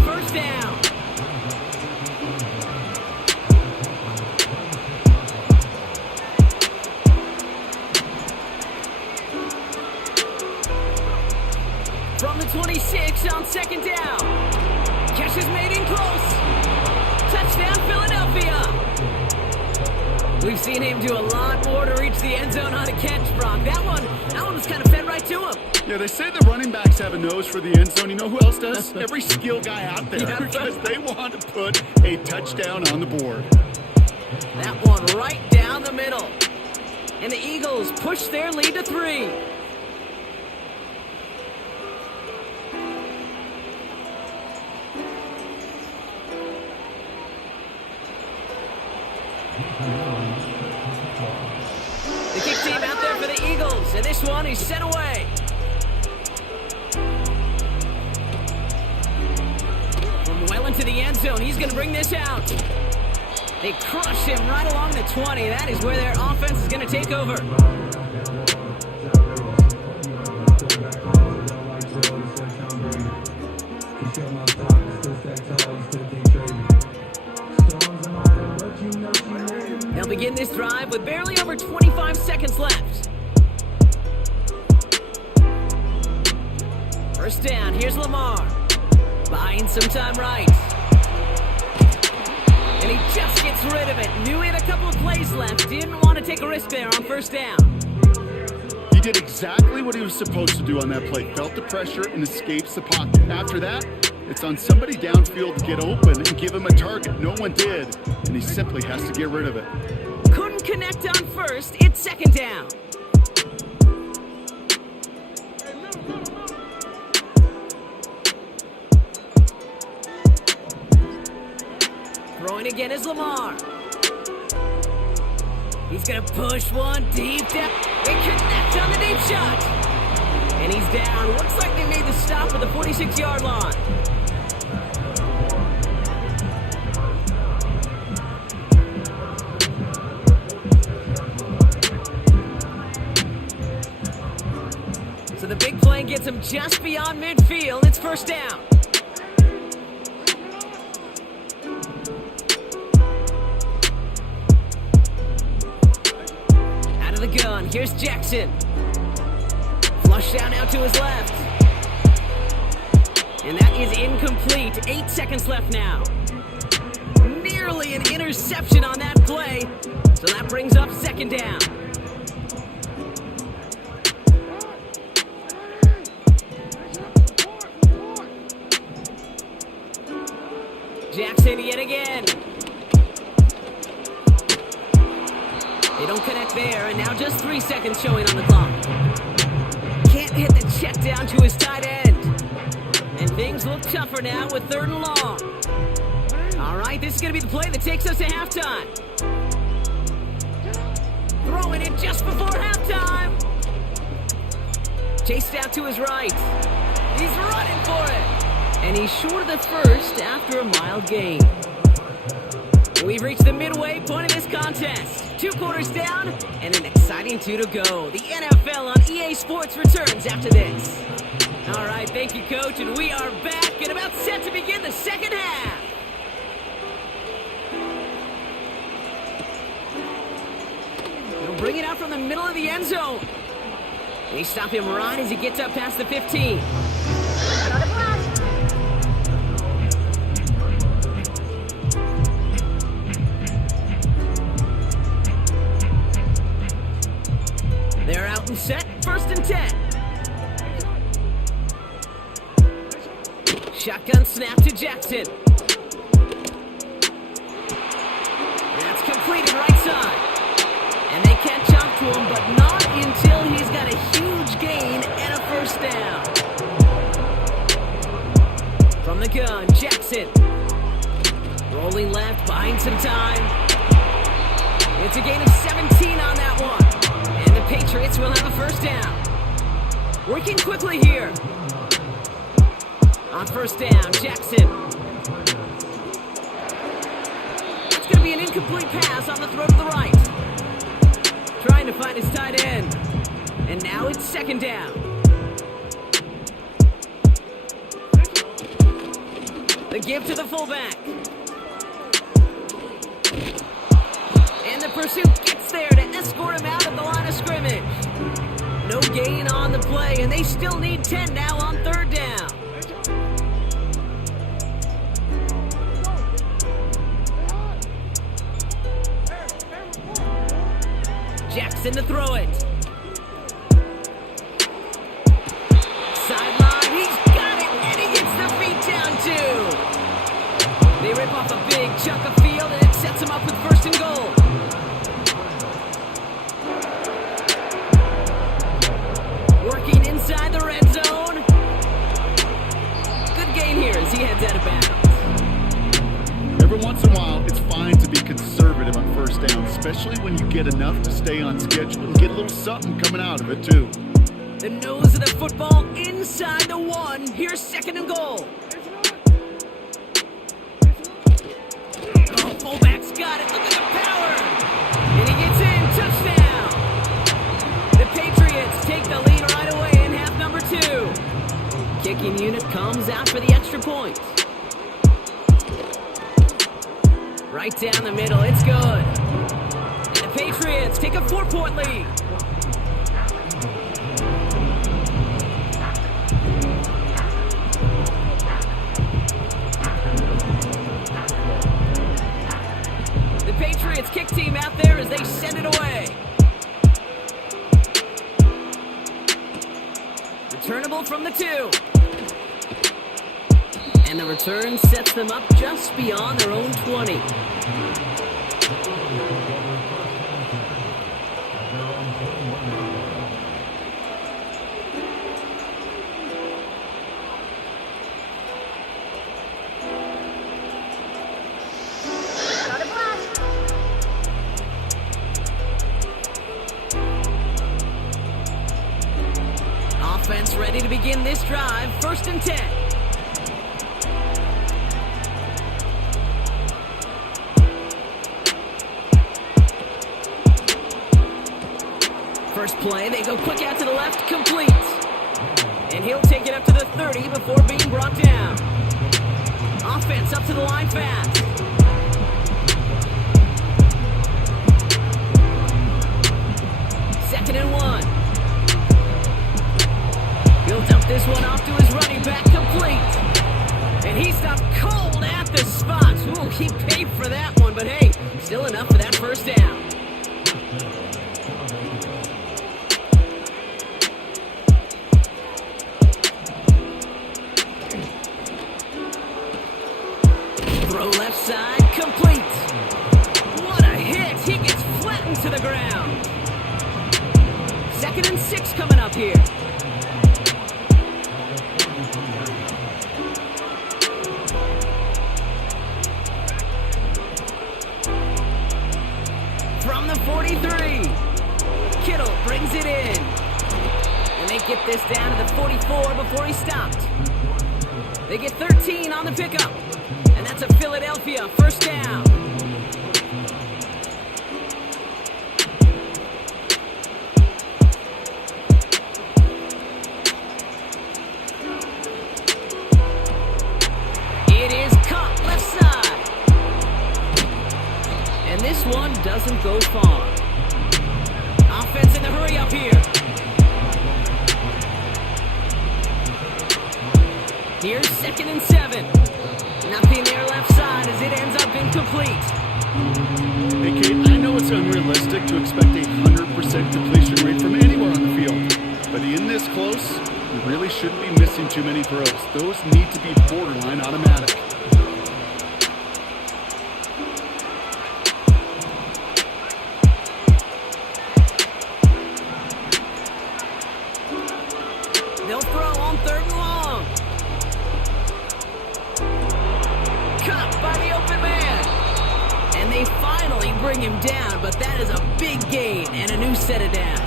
seen him do a lot more to reach the end zone on a catch, Brock. That one was kind of fed right to him. Yeah, they say the running backs have a nose for the end zone. You know who else does? Every skill guy out there, because they want to put a touchdown on the board. That one right down the middle. And the Eagles push their lead to 3. The kick team out there for the Eagles, and this one is sent away. From well into the end zone, he's going to bring this out. They crush him right along the 20. That is where their offense is going to take over. They'll begin this drive with barely over 25 seconds left. First down, here's Lamar. Buying some time right. And he just gets rid of it. Knew he had a couple of plays left. Didn't want to take a risk there on first down. He did exactly what he was supposed to do on that play. Felt the pressure and escapes the pocket. After that, it's on somebody downfield to get open and give him a target. No one did, and he simply has to get rid of it. Couldn't connect on first. It's second down. Throwing again is Lamar. He's going to push one deep down. They connect on the deep shot. And he's down. Looks like they made the stop at the 46-yard line. So the big play gets him just beyond midfield. It's first down. The gun. Here's Jackson. Flush down now to his left. And that is incomplete. 8 seconds left now. Nearly an interception on that play. So that brings up second down. Jackson yet again. They don't connect there, and now just 3 seconds showing on the clock. Can't hit the check down to his tight end. And things look tougher now with 3rd and long. All right, this is going to be the play that takes us to halftime. Throwing it just before halftime. Chased out to his right. He's running for it. And he's short of the first after a mild gain. We've reached the midway point of this contest. 2 quarters down, and an exciting 2 to go. The NFL on EA Sports returns after this. All right, thank you, Coach, and we are back and about set to begin the second half. They'll bring it out from the middle of the end zone. They stop him right as he gets up past the 15. They're out and set, 1st and 10. Shotgun snap to Jackson. That's completed right side. And they catch up to him, but not until he's got a huge gain and a first down. From the gun, Jackson. Rolling left, buying some time. It's a gain of 17 on that one. And the Patriots will have a first down. Working quickly here. On first down, Jackson. It's going to be an incomplete pass on the throw to the right. Trying to find his tight end. And now it's second down. The give to the fullback. And the pursuit gets there to escort him out of the line of scrimmage. No gain on the play, and they still need 10 now on 3rd down. Jackson to throw it. Sideline, he's got it, and he gets the feet down too. They rip off a big chunk of field, and it sets him up with 1st and goal. Working inside the red zone. Good gain here as he heads out of bounds. Every once in a while, it's fine to be conservative on 1st down, especially when you get enough to stay on schedule and get a little something coming out of it, too. The nose of the football inside the 1. Here's 2nd and goal. Oh, fullback's got it. Look at the power. And he gets in. Touchdown. The Patriots take the lead right away in half number 2. Kicking unit comes out for the extra point. Right down the middle. It's good. And the Patriots take a 4-point lead. The Patriots kick team out there as they send it away. Returnable from the 2. And the return sets them up just beyond their own 20. Offense ready to begin this drive. 1st and 10. First play, they go quick out to the left, complete. And he'll take it up to the 30 before being brought down. Offense up to the line fast. Second and 1. He'll dump this one off to his running back, complete. And he stopped cold at the spot. Ooh, he paid for that one, but hey, still enough for that 1st down. Throw left side, complete. What a hit. He gets flattened to the ground. 2nd and 6 coming up here. From the 43, Kittle brings it in. And they get this down to the 44 before he stopped. They get 13 on the pickup. And that's a Philadelphia 1st down. It is caught left side. And this one doesn't go far. Offense in the hurry up here. Here's 2nd and 7. Nothing there left side as it ends up incomplete. Hey, Kate, I know it's unrealistic to expect a 100% completion rate from anywhere on the field. But in this close, you really shouldn't be missing too many throws. Those need to be borderline automatic. They'll throw on 3rd and long. Cut by the open man. And they finally bring him down, but that is a big gain and a new set of downs.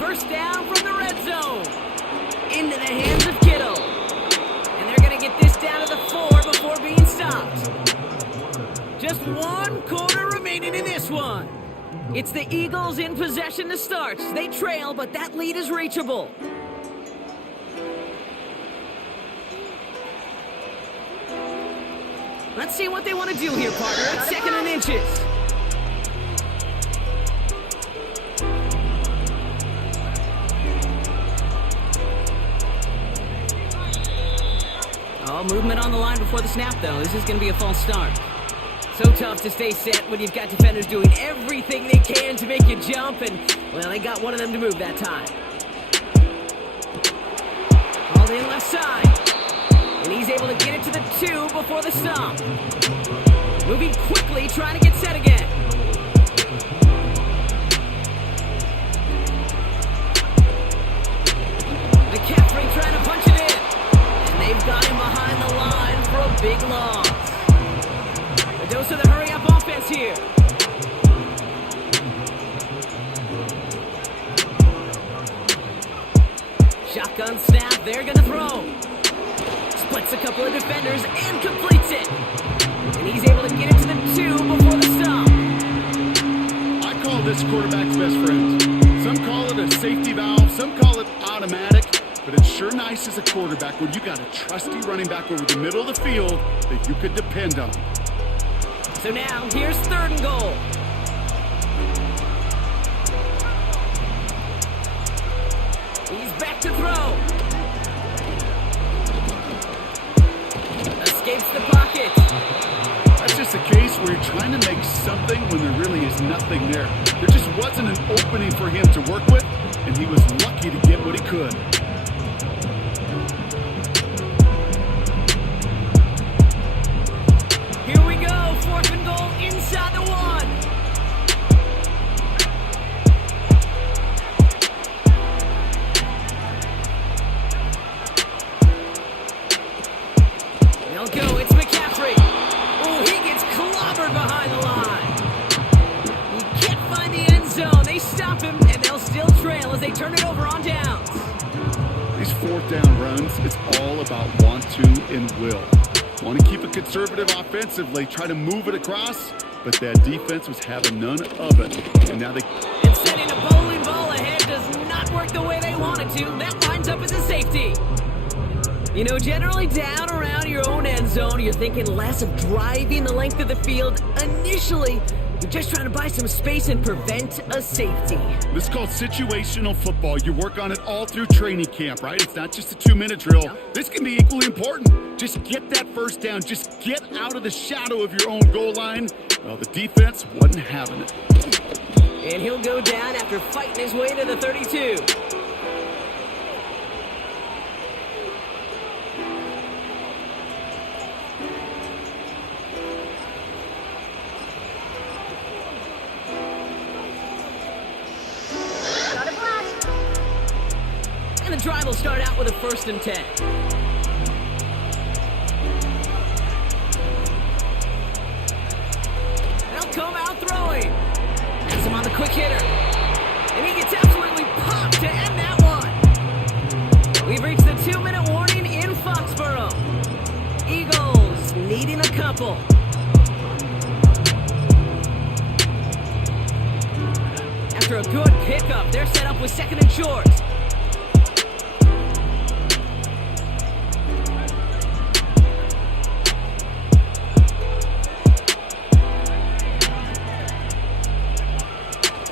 First down from the red zone. Into the hands of Kittle. And they're going to get this down to the 4 before being stopped. Just 1 quarter remaining in this one. It's the Eagles in possession to start. They trail, but that lead is reachable. Let's see what they want to do here, partner. It's 2nd and inches. Oh, movement on the line before the snap, though. This is going to be a false start. So tough to stay set when you've got defenders doing everything they can to make you jump, and, well, they got one of them to move that time. All in left side. And he's able to get it to the 2 before the stop. Moving quickly, trying to get set again. McCaffrey trying to punch it in. And they've got him behind the line for a big loss. A dose of the hurry-up offense here. Shotgun snap, they're going to throw. Splits a couple of defenders and completes it. And he's able to get it to the 2 before the stop. I call this quarterback's best friend. Some call it a safety valve, some call it automatic, but it's sure nice as a quarterback when you got a trusty running back over the middle of the field that you could depend on. So now, here's 3rd and goal. He's back to throw. Escapes the pocket. That's just a case where you're trying to make something when there really is nothing there. There just wasn't an opening for him to work with, and he was lucky to get what he could. Here we go, 4th and goal inside the 1. They'll go, it's McCaffrey. Oh, he gets clobbered behind the line. He can't find the end zone. They stop him, and they'll still trail as they turn it over on downs. These 4th down runs, it's all about want to and will. Want to keep it conservative offensively, try to move it across, but that defense was having none of it. And now they... And setting a bowling ball ahead does not work the way they wanted to. That winds up as a safety. You know, generally down around your own end zone, you're thinking less of driving the length of the field. Initially, you're just trying to buy some space and prevent a safety. This is called situational football. You work on it all through training camp, right? It's not just a 2-minute drill. Yeah. This can be equally important. Just get that first down. Just get out of the shadow of your own goal line. Well, the defense wasn't having it. And he'll go down after fighting his way to the 32. And the drive will start out with a 1st and 10. They'll come out throwing. Has him on the quick hitter. And he gets absolutely popped to end that one. We've reached the 2-minute warning in Foxborough. Eagles needing a couple. After a good pickup, they're set up with 2nd and short.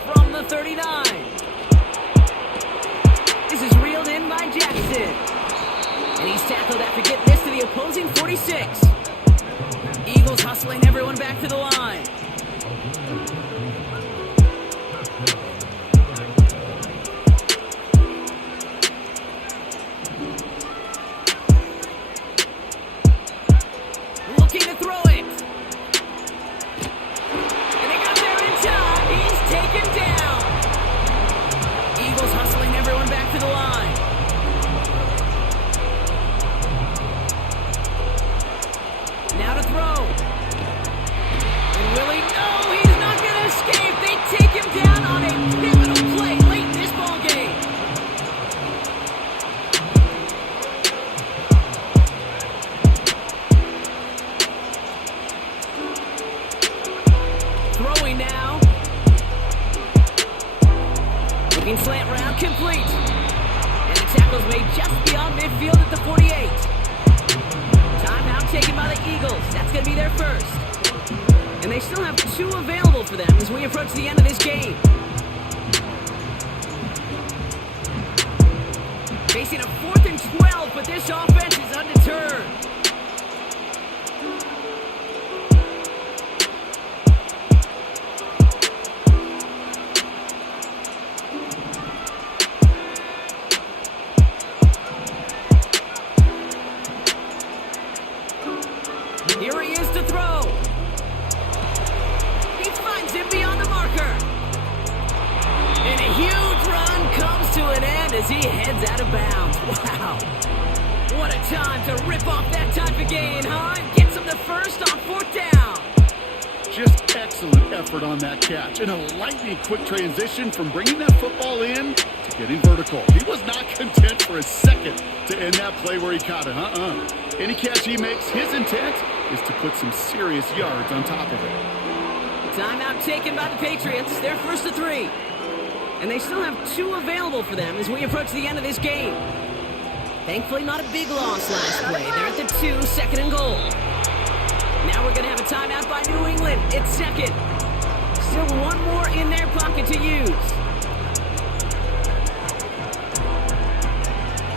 From the 39. This is reeled in by Jackson. And he's tackled after getting this to the opposing 46. Eagles hustling everyone back to the line. Looking to throw it. And they got there in time. He's taken down. Eagles hustling everyone back to the line. Now to throw. And Willie, no, he's not going to escape. They take him down on a pivotal play late in this ball game. Throwing now. Looking slant route complete. And the tackle's made just beyond midfield at the 48. Timeout taken by the Eagles. That's going to be their first. And they still have 2 available for them as we approach the end of this game. Facing a 4th and 12, but this offense is undeterred. as he heads out of bounds. Wow. What a time to rip off that type of gain, huh? Gets him the first on 4th down. Just excellent effort on that catch. And a lightning quick transition from bringing that football in to getting vertical. He was not content for a second to end that play where he caught it. Any catch he makes, his intent is to put some serious yards on top of it. Timeout taken by the Patriots. They're 1st and 3. And they still have 2 available for them as we approach the end of this game. Thankfully, not a big loss last play. They're at the 2, 2nd and goal. Now we're going to have a timeout by New England. It's 2nd. Still 1 more in their pocket to use.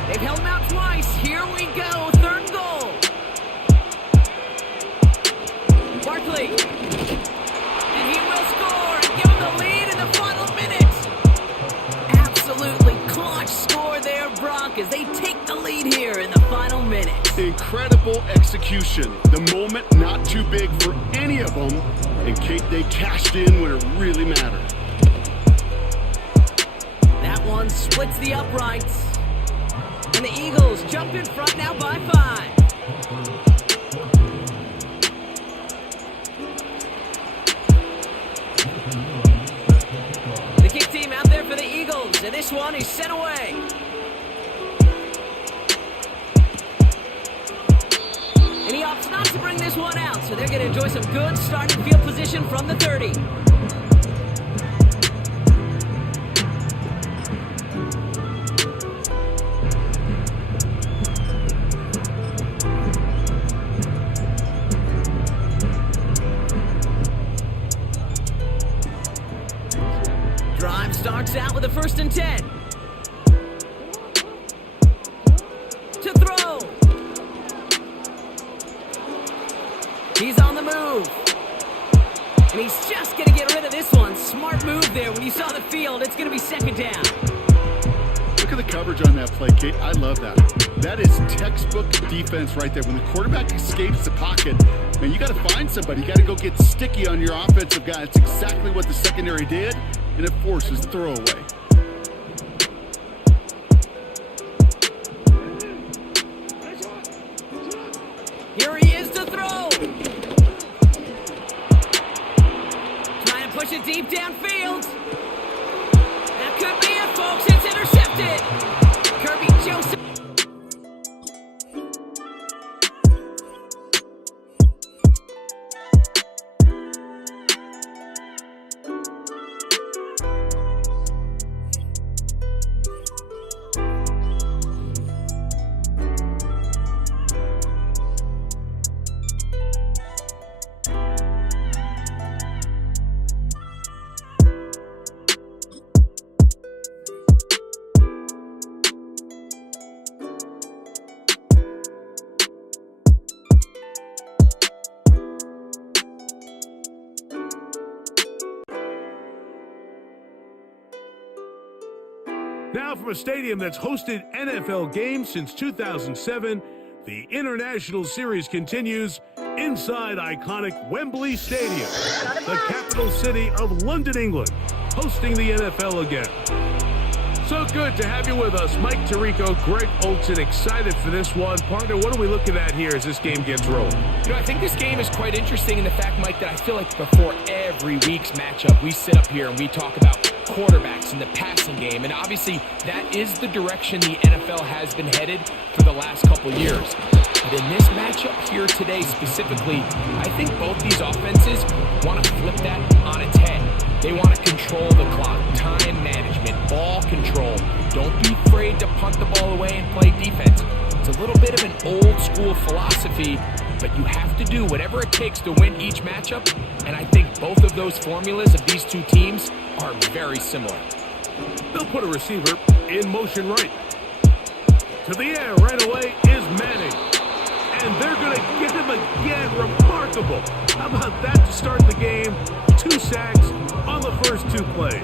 They've held him out twice. Here we go. 3rd and goal. Barkley. And he will score and give him the lead in the final minutes. Absolutely clutch score there, Brock, as they take the lead here in the final minutes. Incredible execution. The moment not too big for any of them. And Kate, they cashed in when it really mattered. That one splits the uprights. And the Eagles jump in front now by 5. The kick team out there for the Eagles, and this one is sent away. And he opts not to bring this one out, so they're going to enjoy some good starting field position from the 30. Drive starts out with a 1st and 10. To throw. He's on the move. And he's just going to get rid of this one. Smart move there. When you saw the field, it's going to be 2nd down. Look at the coverage on that play, Kate. I love that. That is textbook defense right there. When the quarterback escapes the pocket, man, you got to find somebody. You got to go get sticky on your offensive guy. It's exactly what the secondary did, and it forces the throwaway. Here he is to throw. Trying to push it deep downfield. That could be it, folks. It's intercepted. Kirby Joseph. Now from a stadium that's hosted NFL games since 2007, the International Series continues inside iconic Wembley Stadium, the capital city of London, England, hosting the NFL again. So good to have you with us, Mike Tirico, Greg Olson, excited for this one. Partner, what are we looking at here as this game gets rolling? You know, I think this game is quite interesting in the fact, Mike, that I feel like before every week's matchup, we sit up here and we talk about quarterbacks and the passing game, and obviously that is the direction the NFL has been headed for the last couple years. But in this matchup here today specifically, I think both these offenses want to flip that on its head. They want to control the clock, time management, ball control. Don't be afraid to punt the ball away and play defense. It's a little bit of an old school philosophy, but you have to do whatever it takes to win each matchup, and I think both of those formulas of these two teams are very similar. They'll put a receiver in motion right. To the air right away is Manning. And they're going to get him again. Remarkable. How about that to start the game? 2 sacks on the first 2 plays.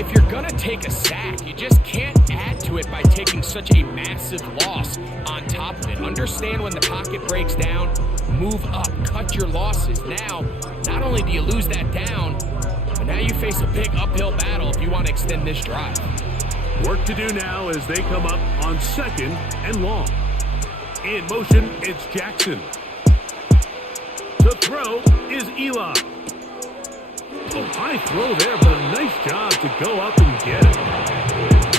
If you're going to take a sack, you just can't add to it by taking such a massive loss on top of it. Understand when the pocket breaks down, move up, cut your losses. Now, not only do you lose that down, but now you face a big uphill battle if you want to extend this drive. Work to do now as they come up on 2nd and long. In motion, it's Jackson. To throw is Eli. A high throw there, but a nice job to go up and get it.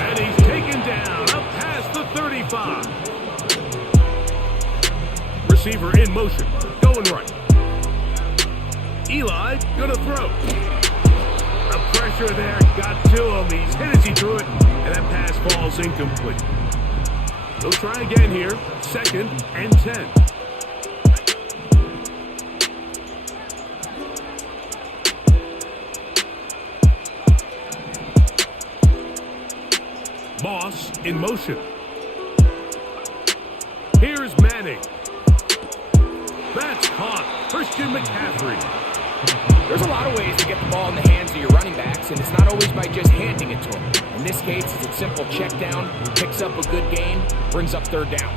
And he's taken down up past the 35. Receiver in motion, going right. Eli gonna throw. The pressure there got to him. He's hit as he threw it, and that pass falls incomplete. They'll try again here, 2nd and 10. Moss in motion. Here's Manning. That's caught. Christian McCaffrey. There's a lot of ways to get the ball in the hands of your running backs, and it's not always by just handing it to them. In this case, it's a simple check down, picks up a good gain, brings up 3rd down.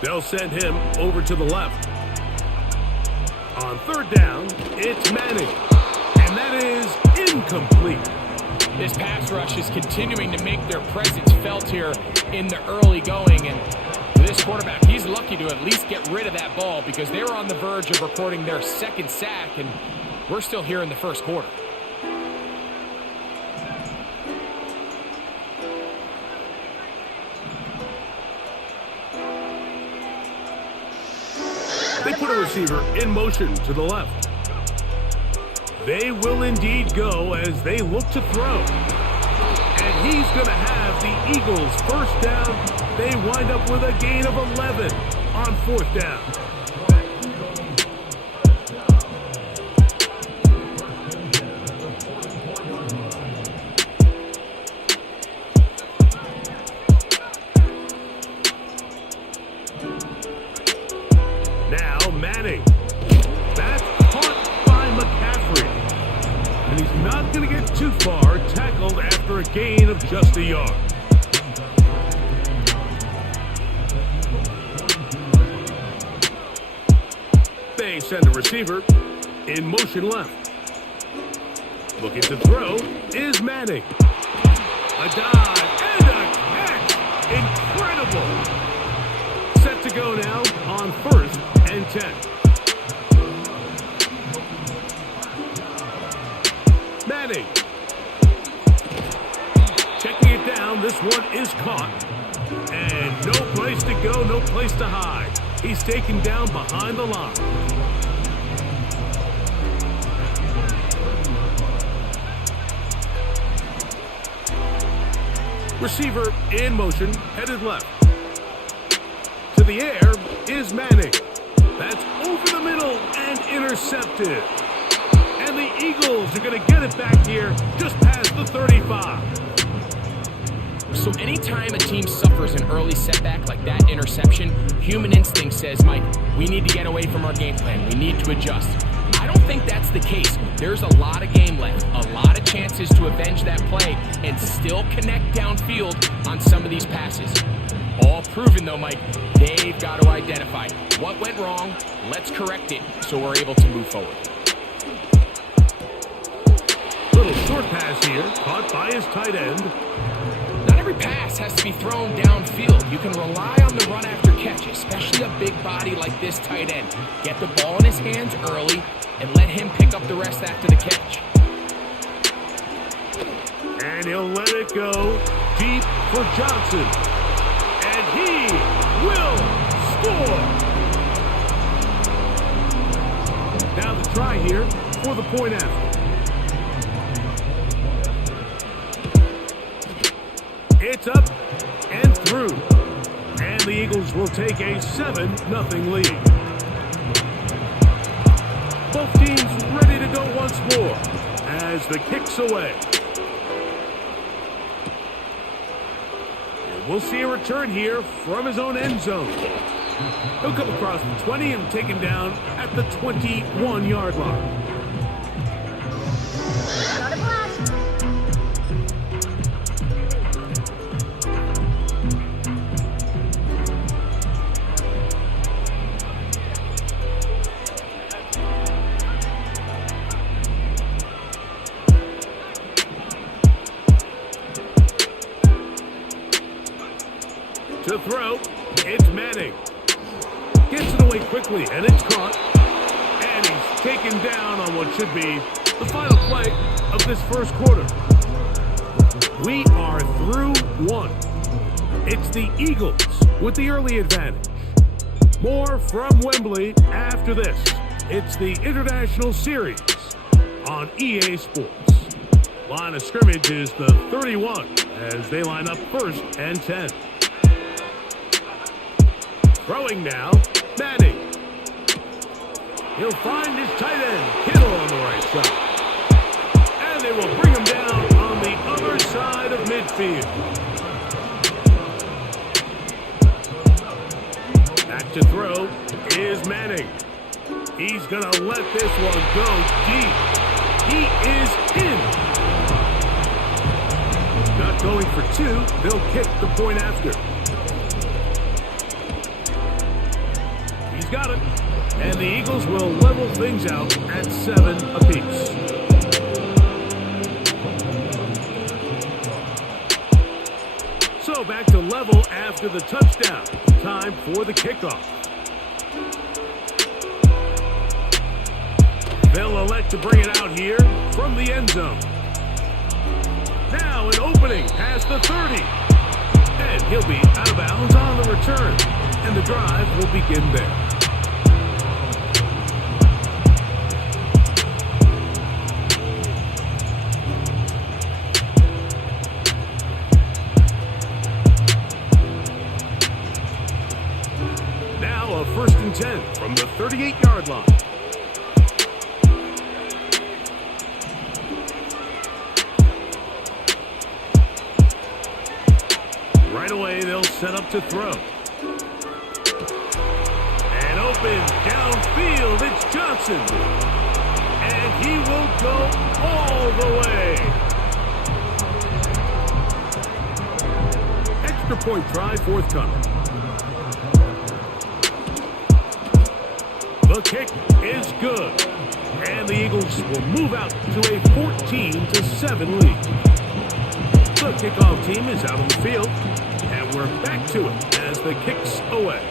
They'll send him over to the left. On 3rd down, it's Manning. And that is incomplete. This pass rush is continuing to make their presence felt here in the early going. And this quarterback, he's lucky to at least get rid of that ball because they were on the verge of recording their 2nd sack, and we're still here in the 1st quarter. They put a receiver in motion to the left. They will indeed go as they look to throw. And he's going to have the Eagles 1st down. They wind up with a gain of 11 on 4th down. Now Manning. That's caught by McCaffrey. And he's not going to get too far, tackled after a gain of just a yard. They send a receiver in motion left. Looking to throw is Manning. A dive and a catch. Incredible. Set to go now on 1st and 10. Manning. Checking it down. This one is caught. And no place to go, no place to hide. He's taken down behind the line. Receiver in motion, headed left. To the air is Manning. That's over the middle and intercepted. And the Eagles are going to get it back here just past the 35. So anytime a team suffers an early setback like that interception, human instinct says, Mike, we need to get away from our game plan. We need to adjust. I don't think that's the case. There's a lot of game left, a lot of chances to avenge that play and still connect downfield on some of these passes. All proven though, Mike, they've got to identify what went wrong, let's correct it so we're able to move forward. Little short pass here, caught by his tight end. Not every pass has to be thrown downfield. You can rely on the run after catch, especially a big body like this tight end. Get the ball in his hands early and let him pick up the rest after the catch. And he'll let it go deep for Johnson. And he will score. Now the try here for the point after. It's up and through. And the Eagles will take a 7-0 lead. Both teams ready to go once more as the kick's away. And we'll see a return here from his own end zone. He'll come across the 20 and taken down at the 21-yard line. To throw, it's Manning. Gets it away quickly, and it's caught. And he's taken down on what should be the final play of this first quarter. We are through one. It's the Eagles with the early advantage. More from Wembley after this. It's the International Series on EA Sports. Line of scrimmage is the 31 as they line up first and 10. Throwing now, Madden. He'll find his tight end, Kittle, on the right side. And they will bring him down on the other side of midfield. Back to throw is Manning. He's going to let this one go deep. He is in. Not going for two. They'll kick the point after. He's got it. And the Eagles will level things out at 7 apiece. So back to level after the touchdown. Time for the kickoff. They'll elect to bring it out here from the end zone. Now an opening past the 30. And he'll be out of bounds on the return. And the drive will begin there. Now a 1st and 10 from the 38-yard line. Right away, they'll set up to throw. And open downfield, it's Johnson. And he will go all the way. Extra point try forthcoming. The kick is good. And the Eagles will move out to a 14-7 lead. The kickoff team is out on the field. And we're back to it as the kick's away.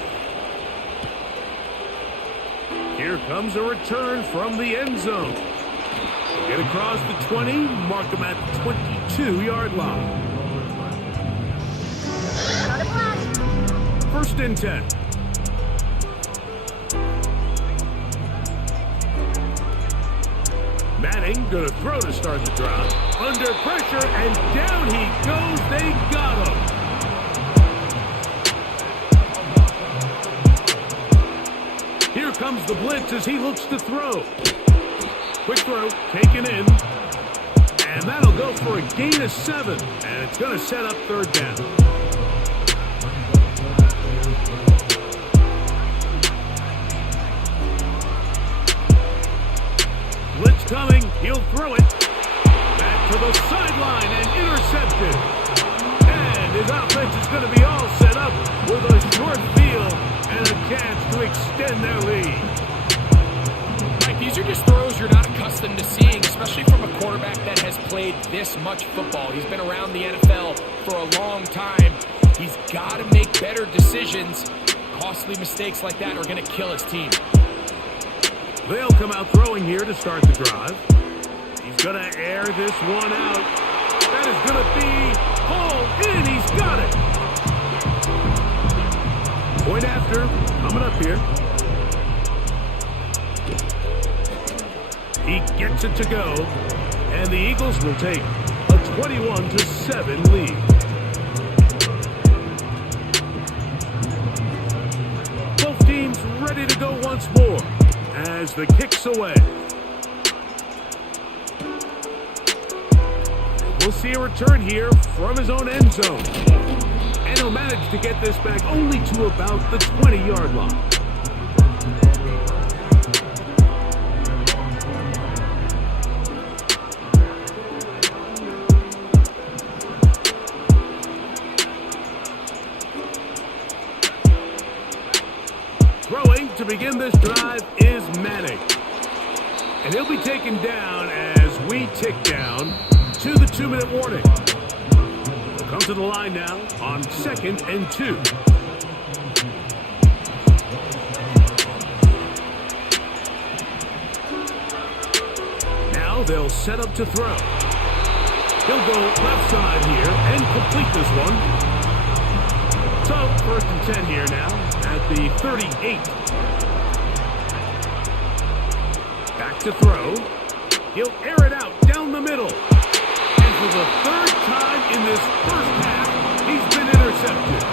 Here comes a return from the end zone. Get across the 20, mark them at the 22-yard line. 1st and 10. Manning gonna throw to start the drive. Under pressure, and down he goes. They got him. Here comes the blitz as he looks to throw. Quick throw, taken in. And that'll go for a gain of 7. And it's going to set up 3rd down. Blitz coming, he'll throw it. Back to the sideline and intercepted. And his offense is going to be all set up with a short field and a chance to extend their lead. Mike, these are just throws you're not accustomed to seeing, especially from a quarterback that has played this much football. He's been around the NFL for a long time. He's got to make better decisions. Costly mistakes like that are going to kill his team. They'll come out throwing here to start the drive. He's going to air this one out. That is going to be hauled in. He's got it. Point after, coming up here. He gets it to go, and the Eagles will take a 21-7 lead. Both teams ready to go once more as the kick's away. We'll see a return here from his own end zone. And he'll manage to get this back only to about the 20-yard line. Throwing to begin this drive is Manning. And he'll be taken down as we tick down to the 2-minute warning. will come to the line now on 2nd and 2. Now they'll set up to throw. He'll go left side here and complete this one. So 1st and 10 here now at the 38. Back to throw. He'll air it out down the middle. And for the 3rd time in this first half, he's been intercepted.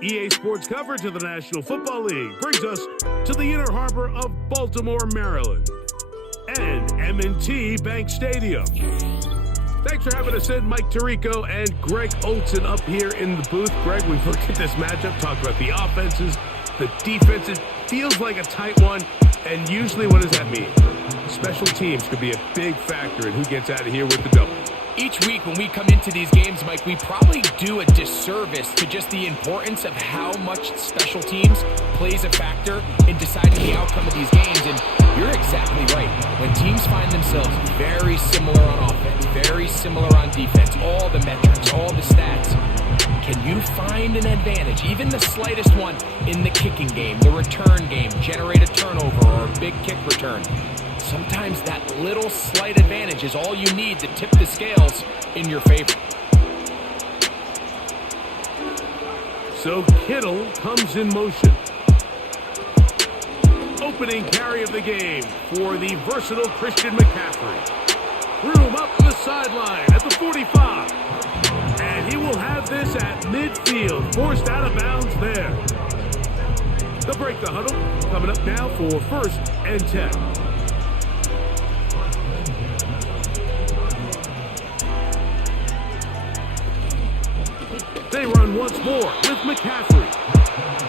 EA Sports coverage of the National Football League brings us to the inner harbor of Baltimore, Maryland, and M&T Bank Stadium. Thanks for having us in, Mike Tirico and Greg Olson up here in the booth. Greg, we've looked at this matchup, talked about the offenses, the defenses. Feels like a tight one, and usually what does that mean? Special teams could be a big factor in who gets out of here with the double. Each week when we come into these games, Mike, we probably do a disservice to just the importance of how much special teams plays a factor in deciding the outcome of these games. And you're exactly right. When teams find themselves very similar on offense, very similar on defense, all the metrics, all the stats, can you find an advantage, even the slightest one, in the kicking game, the return game, generate a turnover or a big kick return? Sometimes that little slight advantage is all you need to tip the scales in your favor. So Kittle comes in motion. Opening carry of the game for the versatile Christian McCaffrey. Threw him up the sideline at the 45. And he will have this at midfield, forced out of bounds there. They'll break the huddle. Coming up now for 1st and 10. They run once more with McCaffrey.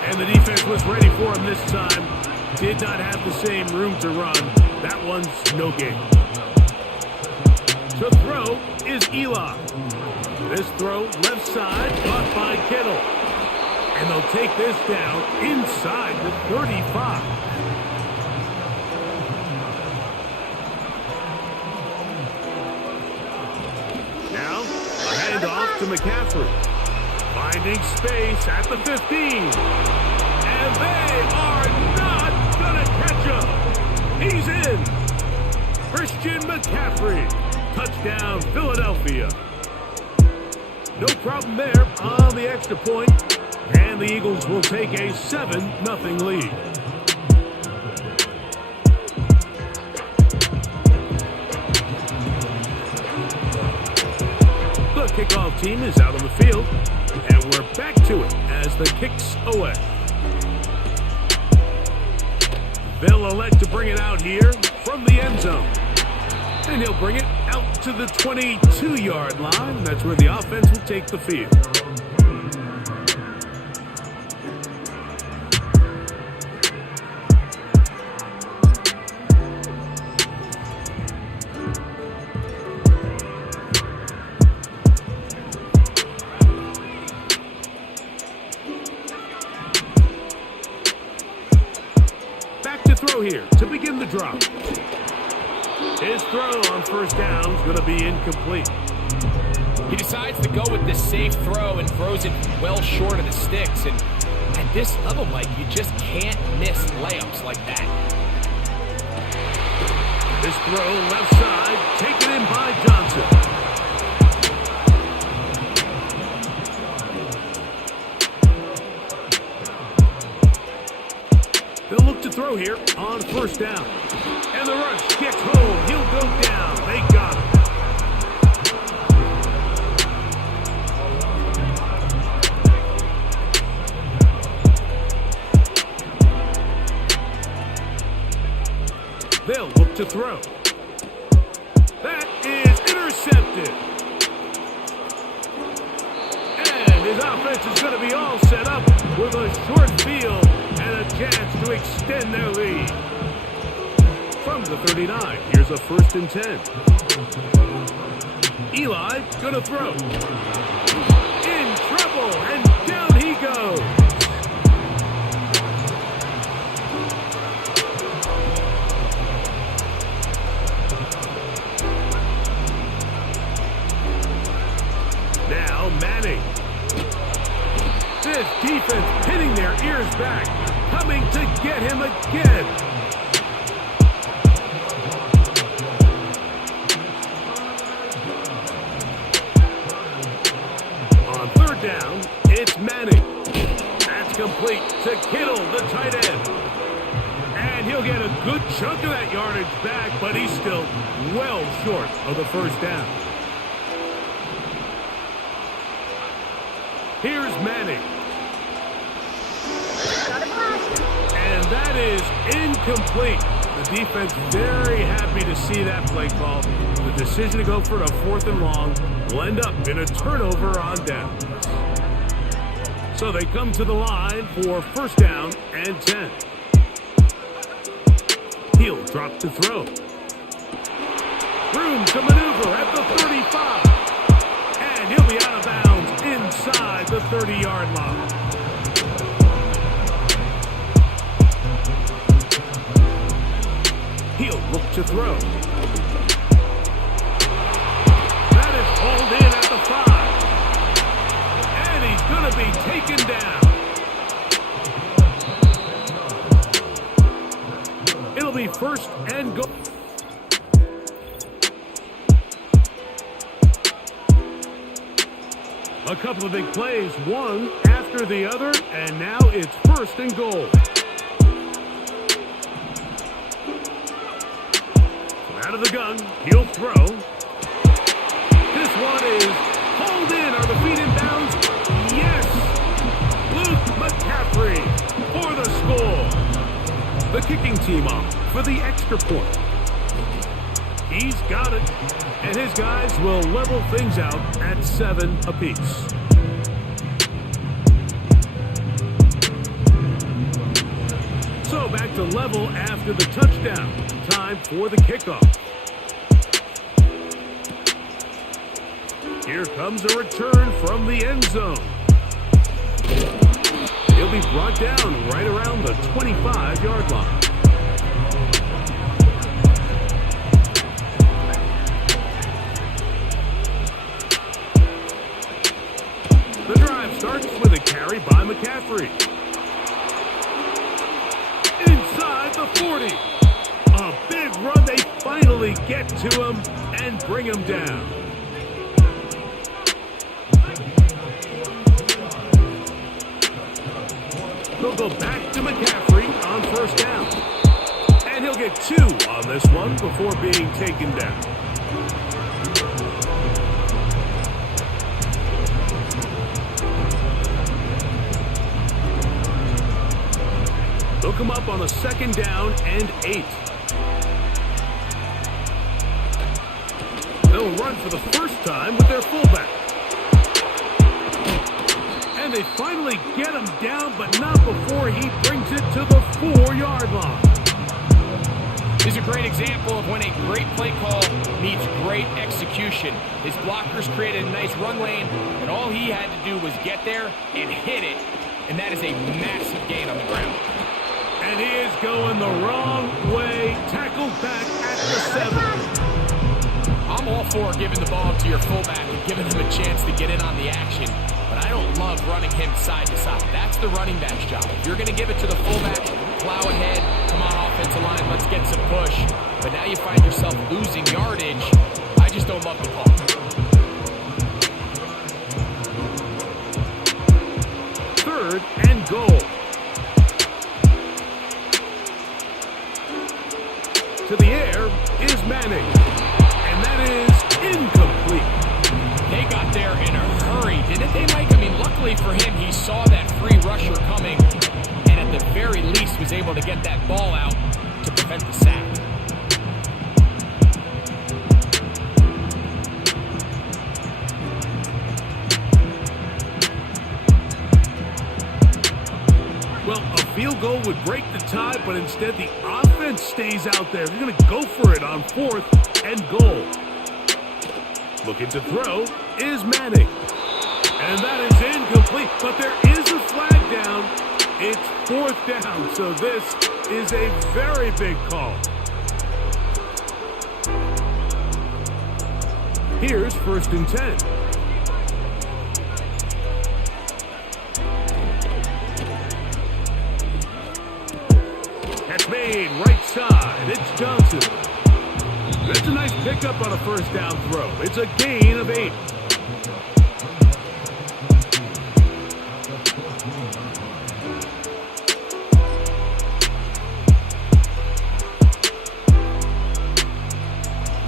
And the defense was ready for him this time. Did not have the same room to run. That one's no gain. To throw is Eli. This throw left side caught by Kittle. And they'll take this down inside the 35. Now, a handoff to McCaffrey. Finding space at the 15. And they are not going to catch him. He's in. Christian McCaffrey. Touchdown, Philadelphia. No problem there on the extra point. And the Eagles will take a 7-0 lead. The kickoff team is out on the field. And we're back to it as the kick's away. They'll elect to bring it out here from the end zone. And he'll bring it out to the 22-yard line. That's where the offense will take the field. throw here to begin the drive. His throw on first down is going to be incomplete. He decides to go with this safe throw and throws it well short of the sticks. And at this level, Mike, you just can't miss layups like that. This throw left side, taken in by Johnson. They'll look to throw here on first down. And the rush gets home. He'll go down. They got him. They'll look to throw. That is intercepted. And his offense is going to be all set up with a short field and a chance to extend their lead. From the 39, here's a 1st and 10. Eli going to throw. In trouble, and down he goes. Now Manning. This defense pinning their ears back, coming to get him again. On 3rd down, it's Manning. That's complete to Kittle, the tight end. And he'll get a good chunk of that yardage back, but he's still well short of the 1st down. Here's Manning. And that is incomplete. The defense very happy to see that play call. The decision to go for a 4th and long will end up in a turnover on downs. So they come to the line for 1st down and 10. He'll drop to throw. Room to maneuver at the 35. And he'll be out of bounds inside the 30-yard line. He'll look to throw. That is hauled in at the 5. And he's going to be taken down. It'll be 1st and goal. A couple of big plays, one after the other, and now it's 1st and goal. Out of the gun, he'll throw. This one is hauled in. Are the feet in bounds? Yes! Luke McCaffrey for the score. The kicking team off for the extra point. He's got it. And his guys will level things out at 7 apiece. So back to level after the touchdown. Time for the kickoff. Here comes a return from the end zone. He'll be brought down right around the 25-yard line. The drive starts with a carry by McCaffrey. Inside the 40. A big run. They finally get to him and bring him down. They'll go back to McCaffrey on 1st down. And he'll get 2 on this one before being taken down. They'll come up on a 2nd down and 8. They'll run for the 1st time with their fullback. And they finally get him down, but not before he brings it to the 4-yard line. This is a great example of when a great play call meets great execution. His blockers created a nice run lane, and all he had to do was get there and hit it, and that is a massive gain on the ground. And he is going the wrong way. Tackled back at the 7. I'm all for giving the ball to your fullback and giving him a chance to get in on the action, but I don't love running him side to side. That's the running back's job. If you're going to give it to the fullback, plow ahead, come on offensive line, let's get some push. But now you find yourself losing yardage. I just don't love the call. 3rd and goal. To the air is Manning. And that is incomplete. They got there in a hurry, didn't they, Mike? I mean, luckily for him, he saw that free rusher coming, and at the very least was able to get that ball out to prevent the sack. Well, a field goal would break the tie, but instead the offense stays out there. They're going to go for it on 4th and goal. Looking to throw is Manning. And that is incomplete, but there is a flag down. It's 4th down, so this is a very big call. Here's 1st and 10. That's made right side. It's Johnson. That's a nice pickup on a 1st down throw. It's a gain of 8.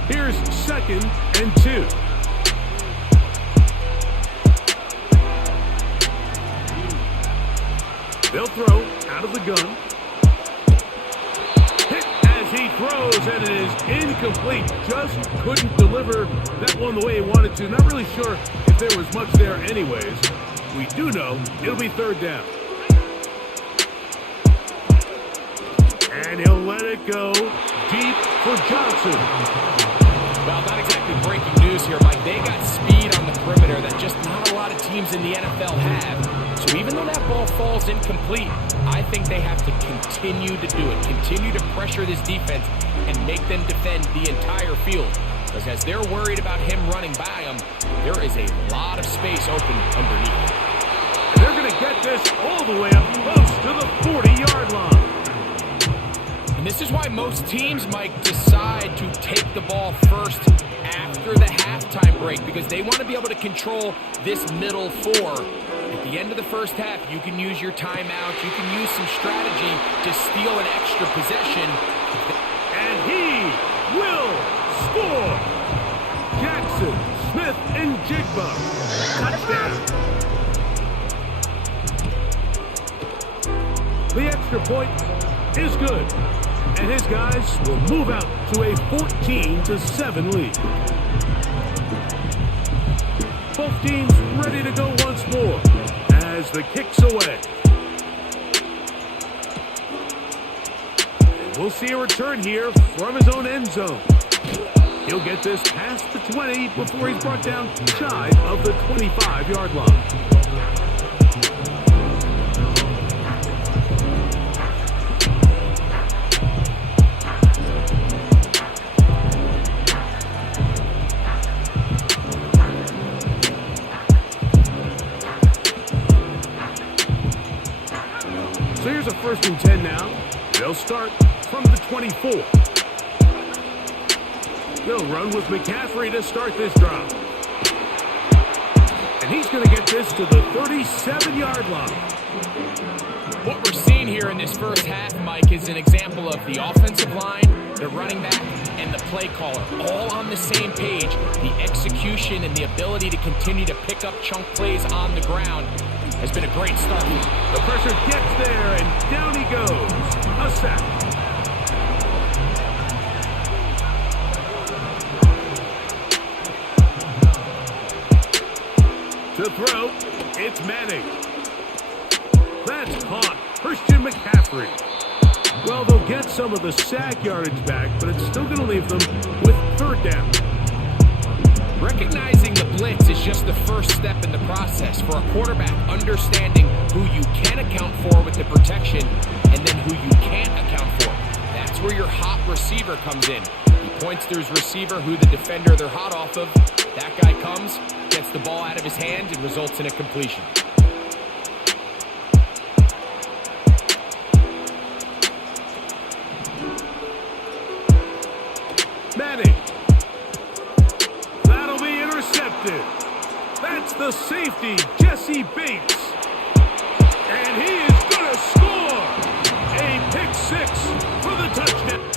Here's 2nd and 2. They'll throw out of the gun. He throws, and it is incomplete. Just couldn't deliver that one the way he wanted to. Not really sure if there was much there anyways. We do know it'll be 3rd down. And he'll let it go deep for Johnson. Well, not exactly breaking news here, Mike. They got speed on the perimeter that just not a lot of teams in the NFL have. So even though that ball falls incomplete, I think they have to continue to do it, continue to pressure this defense and make them defend the entire field. Because as they're worried about him running by them, there is a lot of space open underneath. And they're going to get this all the way up close to the 40-yard line. And this is why most teams, Mike, decide to take the ball first after the halftime break, because they want to be able to control this middle 4. At the end of the first half, you can use your timeout, you can use some strategy to steal an extra possession. And he will score! Jackson, Smith, and Jigba. Touchdown! The extra point is good. And his guys will move out to a 14-7 lead. Both teams ready to go once more as the kick's away. And we'll see a return here from his own end zone. He'll get this past the 20 before he's brought down shy of the 25-yard line. So here's a 1st and 10 now. They'll start from the 24. They'll run with McCaffrey to start this drive. And he's going to get this to the 37-yard line. What we're seeing here in this first half, Mike, is an example of the offensive line, the running back, and the play caller all on the same page. The execution and the ability to continue to pick up chunk plays on the ground has been a great start. The pressure gets there, and down he goes. A sack. To throw, it's Manning. That's caught. Christian McCaffrey. Well, they'll get some of the sack yardage back, but it's still going to leave them with 3rd down. Recognizing the blitz is just the first step in the process for a quarterback. Understanding who you can account for with the protection and then who you can't account for. That's where your hot receiver comes in. He points to his receiver, who the defender they're hot off of. That guy comes, gets the ball out of his hand, and results in a completion. Madden. That'll be intercepted. That's the safety, Jesse Bates. And he is going to score. A pick six for the touchdown.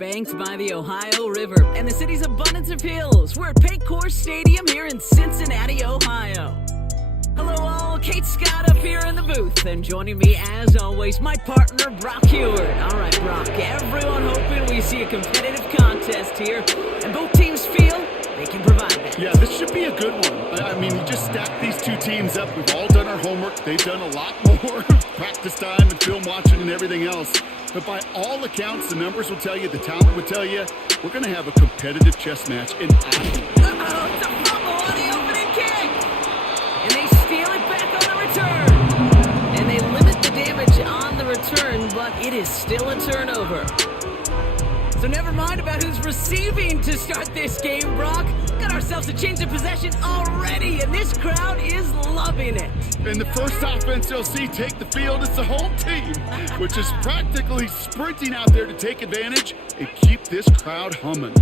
banked by the Ohio River and the city's abundance of hills. We're at Paycor Stadium here in Cincinnati, Ohio. Hello all, Kate Scott up here in the booth, and joining me as always, my partner Brock Heward. All right, Brock, everyone hoping we see a competitive contest here, and both teams feel they can provide that. Yeah, this should be a good one. I mean, you just stack these two teams up. We've all done our homework. They've done a lot more practice time and film watching and everything else. But by all accounts, the numbers will tell you, the talent will tell you, we're going to have a competitive chess match. And uh-oh, it's a fumble on the opening kick! And they steal it back on the return. And they limit the damage on the return, but it is still a turnover. So never mind about who's receiving to start this game, Brock. Got ourselves a change of possession already, and this crowd is loving it. And the first offense you'll see take the field is the home team, which is practically sprinting out there to take advantage and keep this crowd humming.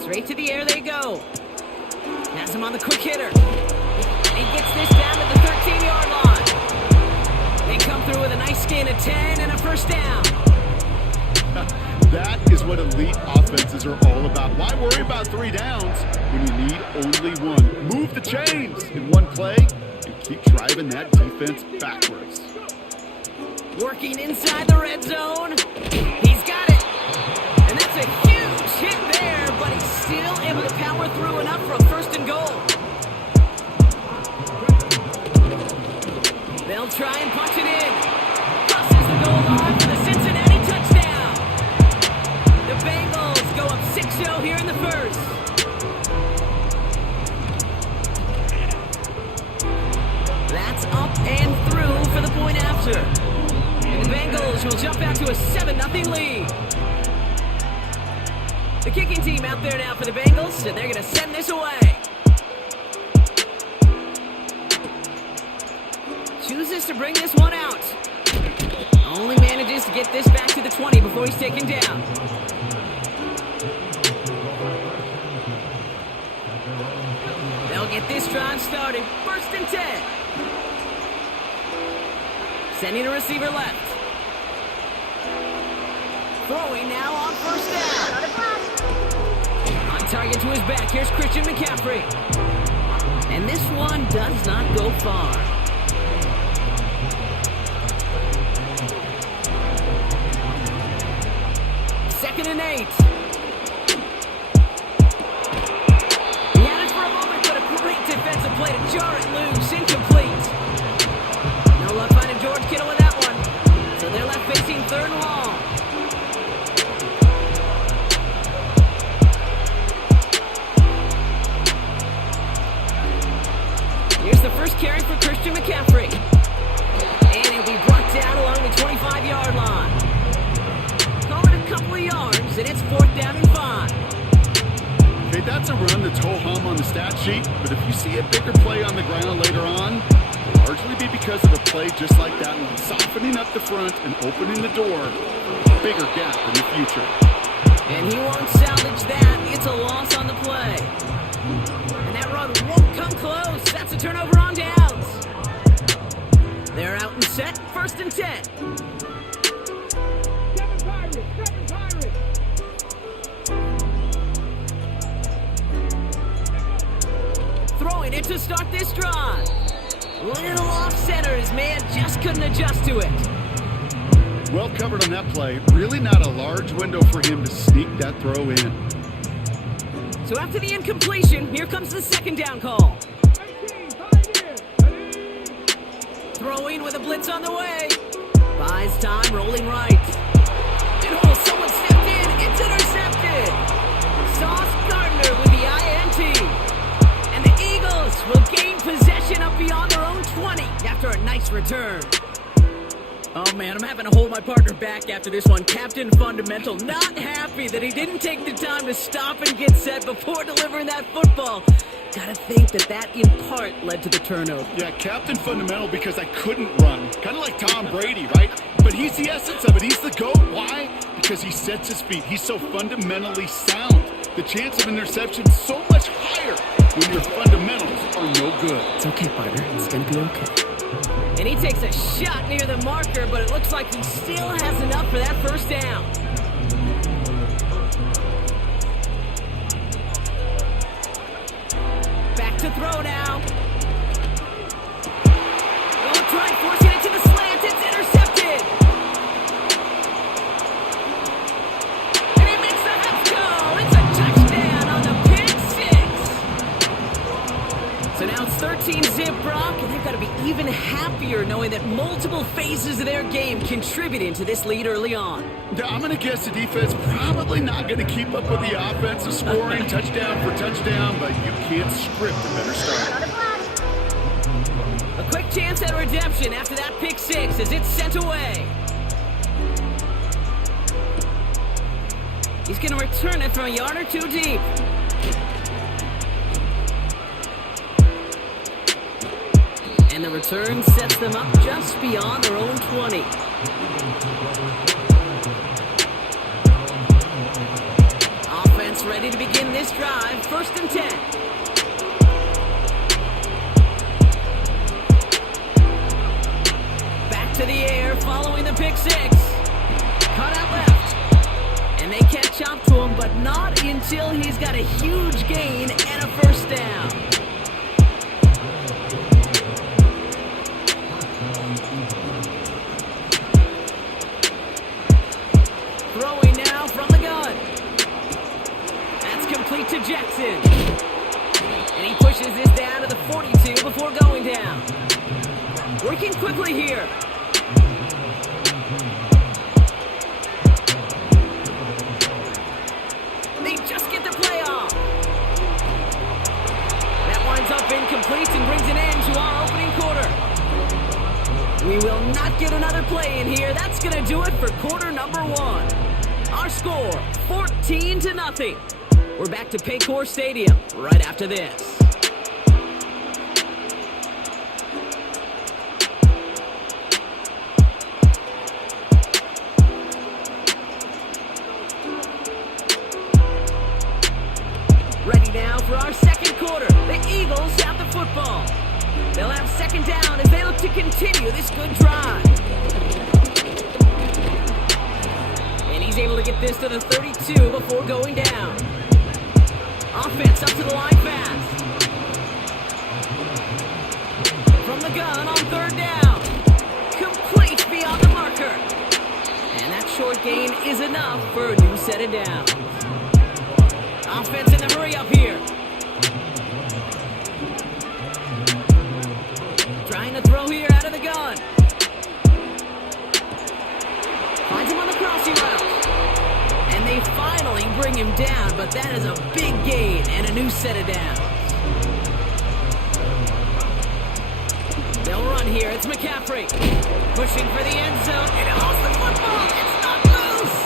Straight to the air they go. Has him on the quick hitter. And he gets this down to the 13-yard line. They come through with a nice gain of 10 and a first down. That is what elite offenses are all about. Why worry about 3 downs when you need only one? Move the chains in one play and keep driving that defense backwards. Working inside the red zone. He's got it. And that's a huge hit there, but he's still able to power through enough for a first and goal. They'll try and punch it in. Crosses the goal line for the Cincinnati touchdown. The Bengals go up 6-0 here in the first. That's up and through for the point after. And the Bengals will jump out to a 7-0 lead. The kicking team out there now for the Bengals, and they're going to send this away. Chooses to bring this one out. Only manages to get this back to the 20 before he's taken down. They'll get this drive started. First and 10. Sending a receiver left. Throwing now on first down. On target to his back. Here's Christian McCaffrey. And this one does not go far. Second and 8. He had it for a moment, but a great defensive play to jar it loose. Incomplete. No luck finding George Kittle with that one. So they're left facing third and long. Here's the first carry for Christian McCaffrey. And he'll be brought down along the 25-yard line. Call it a couple of yards, and it's 4th down and 5. Okay, that's a run that's ho-hum on the stat sheet, but if you see a bigger play on the ground later on, it'll largely be because of a play just like that one, softening up the front and opening the door for a bigger gap in the future. And he won't salvage that. It's a loss on the play. And that run won't come close. That's a turnover on downs. They're out and set. First and 10. Throwing it to start this drive. Little off center. His man just couldn't adjust to it. Well covered on that play. Really not a large window for him to sneak that throw in. So after the incompletion, here comes the second down call. Throwing with a blitz on the way. Buys time, rolling right. And oh, someone stepped in. It's intercepted. Sauce Gardner with the INT. And the Eagles will gain possession up beyond their own 20 after a nice return. Oh man, I'm having to hold my partner back after this one. Captain Fundamental not happy that he didn't take the time to stop and get set before delivering that football. Gotta think that in part led to the turnover. Yeah, Captain Fundamental because I couldn't run. Kind of like Tom Brady, right? But he's the essence of it. He's the GOAT. Why? Because he sets his feet. He's so fundamentally sound. The chance of interception is so much higher. when your fundamentals are no good. It's okay, partner. It's gonna be okay. And he takes a shot near the marker, but it looks like he still has enough for that first down. Back to throw now. Oh, trying forcing it to the slant. It's intercepted. And he makes the Huts go. It's a touchdown on the pick six. So now it's 13-zip Brock, and they've got to be even happier knowing that multiple phases of their game contributing to this lead early on. Yeah, I'm going to guess the defense probably not going to keep up with the offensive scoring touchdown for touchdown, but you can't script a better start. A quick chance at redemption after that pick six as it's sent away. He's going to return it from a yard or two deep. And the return sets them up just beyond their own 20. Offense ready to begin this drive. 1st and 10. Back to the air following the pick six. Cut out left. And they catch up to him, but not until he's got a huge gain and a first down. Throwing now from the gun. That's complete to Jackson. And he pushes this down to the 42 before going down. Working quickly here. They just get the play off. That winds up incomplete and brings an end to our opening quarter. We will not get another play in here. That's going to do it for quarter number one. Our score, 14-0. We're back to Paycor Stadium right after this. Ready now for our second quarter. The Eagles have the football. They'll have second down as they look to continue this good drive. And he's able to get this to the 32 before going down. Offense up to the line fast. From the gun on 3rd down. Complete beyond the marker. And that short gain is enough for a new set of downs. Offense in the hurry up here. Trying to throw here out of the gun. Finds him on the crossing route. And they finally bring him down, but that is a big gain and a new set of downs. They'll run here. It's McCaffrey. Pushing for the end zone. And it holds the football. It's not loose.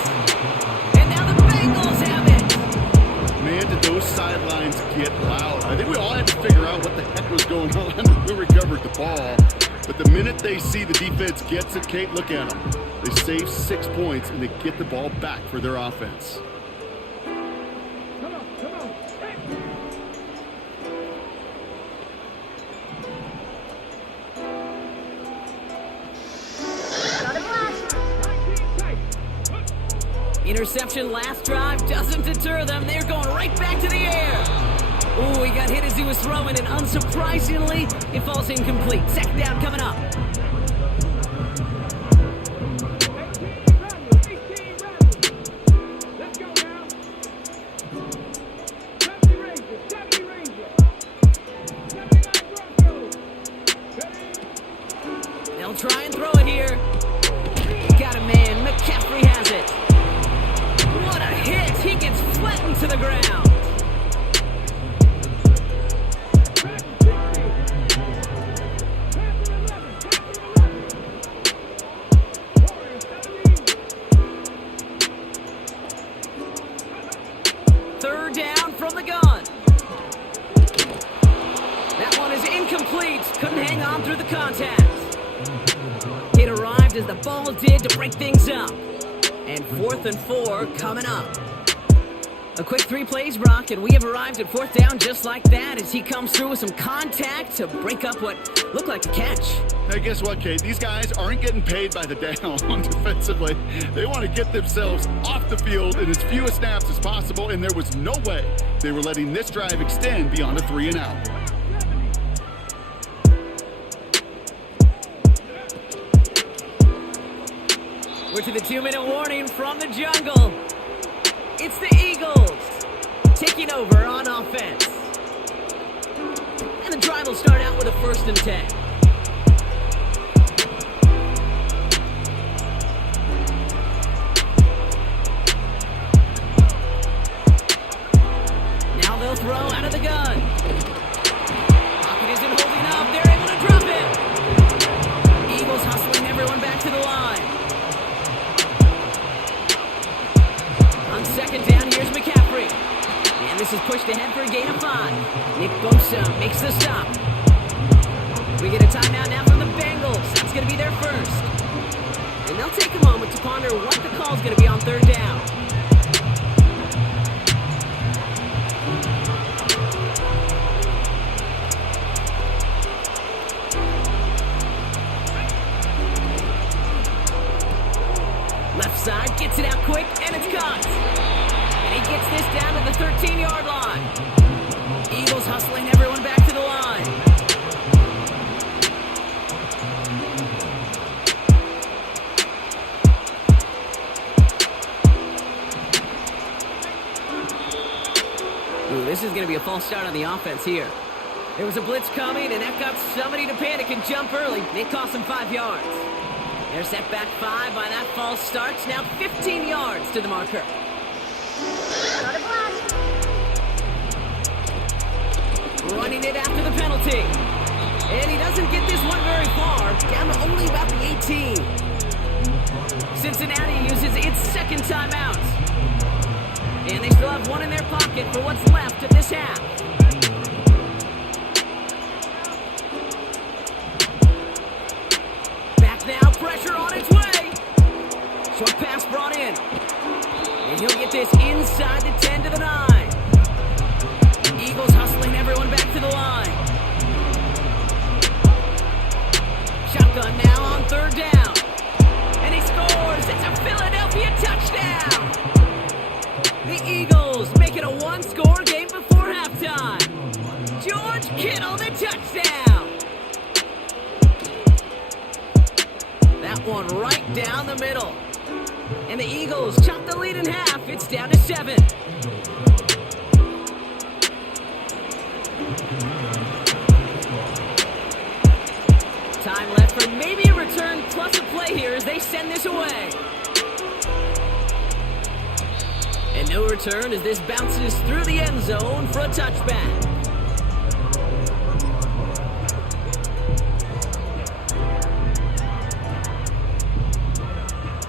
And now the Bengals have it. Man, did those sidelines get loud. I think we all had to figure out what the heck was going on when we recovered the ball. But the minute they see the defense gets it, Kate, look at them. They save 6 points, and they get the ball back for their offense. Interception last drive doesn't deter them. They're going right back to the air. Ooh, he got hit as he was throwing, and unsurprisingly, it falls incomplete. Second down coming up. They'll try and throw it here. Got a man. McCaffrey has it. What a hit! He gets flattened to the ground. Third down from the gun. That one is incomplete. Couldn't hang on through the contact. It arrived as the ball did to break things up. And 4th and 4 coming up. A quick 3 plays, Brock, and we have arrived at 4th down just like that as he comes through with some contact to break up what looked like a catch. Hey, guess what, Kate? These guys aren't getting paid by the down defensively. They want to get themselves off the field in as few snaps as possible, and there was no way they were letting this drive extend beyond a 3-and-out. We're to the 2-minute warning from the jungle. It's the Eagles taking over on offense. And the drive will start out with a 1st and 10. Now they'll throw out of the gun. Pocket isn't holding up. They're able to drop it. Eagles hustling everyone back to the line. On 2nd down, here's McCaffrey. And this is pushed ahead for a gain of 5. Nick Bosa makes the stop. We get a timeout now from the Bengals. That's going to be their first. And they'll take a moment to ponder what the call is going to be on 3rd down. Left side, gets it out quick, and it's caught. And he gets this down to the 13-yard line. Eagles hustling everyone back to the line. Ooh, this is going to be a false start on the offense here. There was a blitz coming, and that got somebody to panic and jump early. It cost them 5 yards. They're set back 5 by that false start. Now 15 yards to the marker. Running it after the penalty. And he doesn't get this one very far. Down to only about the 18. Cincinnati uses its 2nd timeout. And they still have one in their pocket for what's left of this half. Now pressure on its way. Short pass brought in. And he'll get this inside the 10 to the 9. Eagles hustling everyone back to the line. Shotgun now on 3rd down. And he scores. It's a Philadelphia touchdown. The Eagles make it a 1-score game before halftime. George Kittle, the touchdown. That one right down the middle. And the Eagles chop the lead in half. It's down to 7. Time left for maybe a return plus a play here as they send this away. And no return as this bounces through the end zone for a touchback.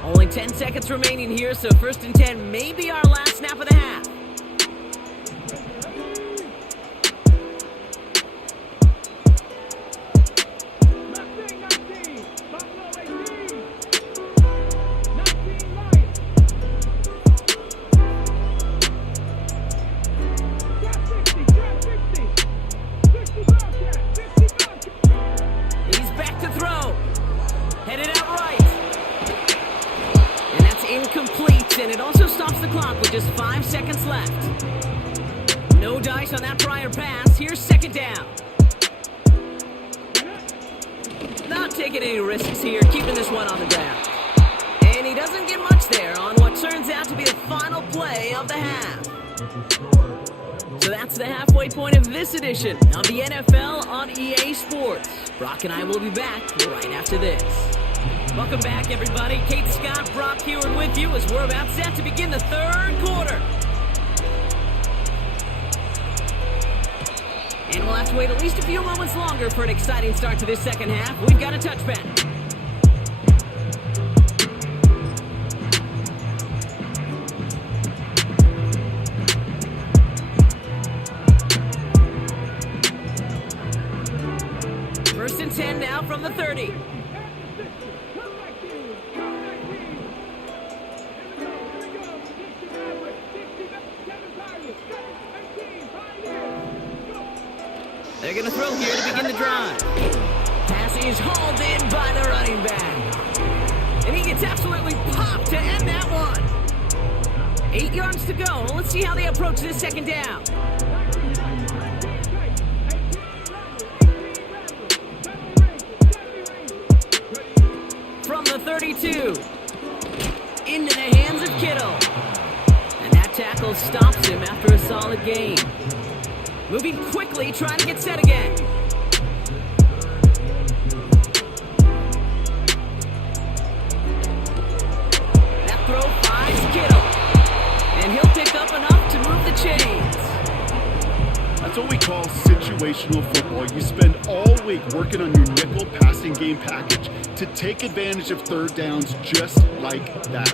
Only 10 seconds remaining here, so 1st and 10 may be our last snap of the half. He's back to throw. Headed out right. Incomplete, and it also stops the clock with just 5 seconds left. No dice on that prior pass. Here's 2nd down. Not taking any risks here, keeping this one on the ground. And he doesn't get much there on what turns out to be the final play of the half. So that's the halfway point of this edition of the NFL on EA Sports. Brock and I will be back right after this. Welcome back, everybody. Kate Scott, Brock Heward with you as we're about set to begin the 3rd quarter. And we'll have to wait at least a few moments longer for an exciting start to this 2nd half. We've got a touchback. First and 10 now from the 30. They're going to throw here to begin the drive. Pass is hauled in by the running back. And he gets absolutely popped to end that one. 8 yards to go. Let's see how they approach this second down. From the 32. Into the hands of Kittle. And that tackle stops him after a solid gain. Moving quickly, trying to get set again. That throw finds Kittle. And he'll pick up enough to move the chains. That's what we call situational football. You spend all week working on your nickel passing game package to take advantage of third downs just like that.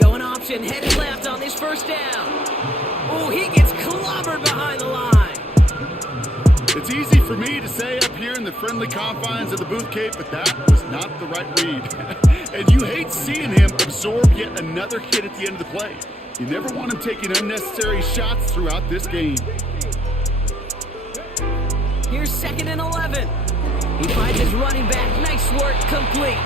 Going option, headed left on this first down. Oh, he gets clobbered behind the line. It's easy for me to say up here in the friendly confines of the booth, Kate, but that was not the right read. And you hate seeing him absorb yet another hit at the end of the play. You never want him taking unnecessary shots throughout this game. Here's 2nd and 11. He finds his running back. Nice work, complete.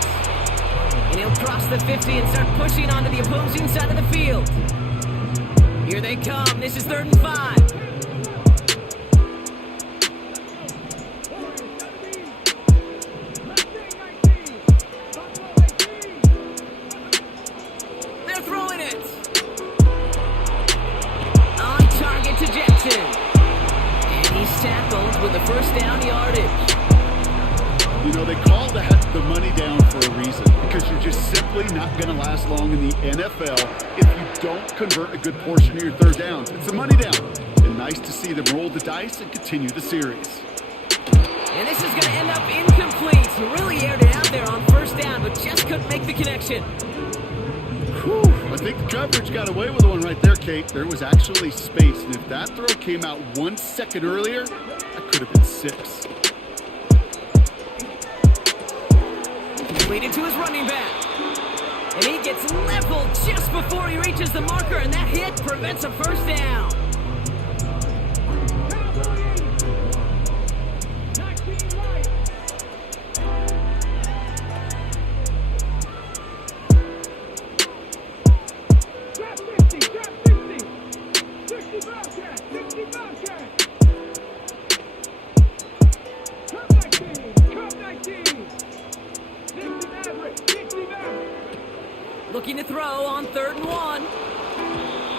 And he'll cross the 50 and start pushing onto the opposing side of the field. Here they come. This is 3rd and 5. They're throwing it. On target to Jackson. And he's tackled with the first down yardage. You know, they call that the money down for a reason, because you're just simply not going to last long in the NFL if you don't convert a good portion of your third downs. It's the money down. And nice to see them roll the dice and continue the series. And this is going to end up incomplete. He really aired it out there on first down, but just couldn't make the connection. Whew, I think the coverage got away with one right there, Kate. There was actually space, and if that throw came out 1 second earlier, that could have been 6. Completed to his running back. And he gets leveled just before he reaches the marker, and that hit prevents a first down. Looking to throw on 3rd and 1.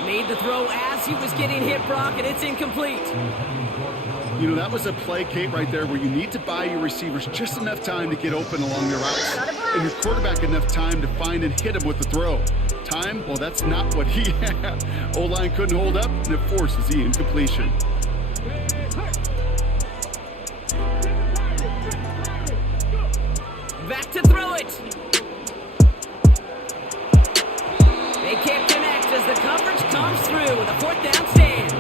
Made the throw as he was getting hit, Brock, and it's incomplete. You know, that was a play, Kate, right there where you need to buy your receivers just enough time to get open along their routes, and your quarterback enough time to find and hit him with the throw. Time? Well, that's not what he had. O-line couldn't hold up, and it forces the incompletion. Back to throw it. They can't connect as the coverage comes through with a 4th down stand.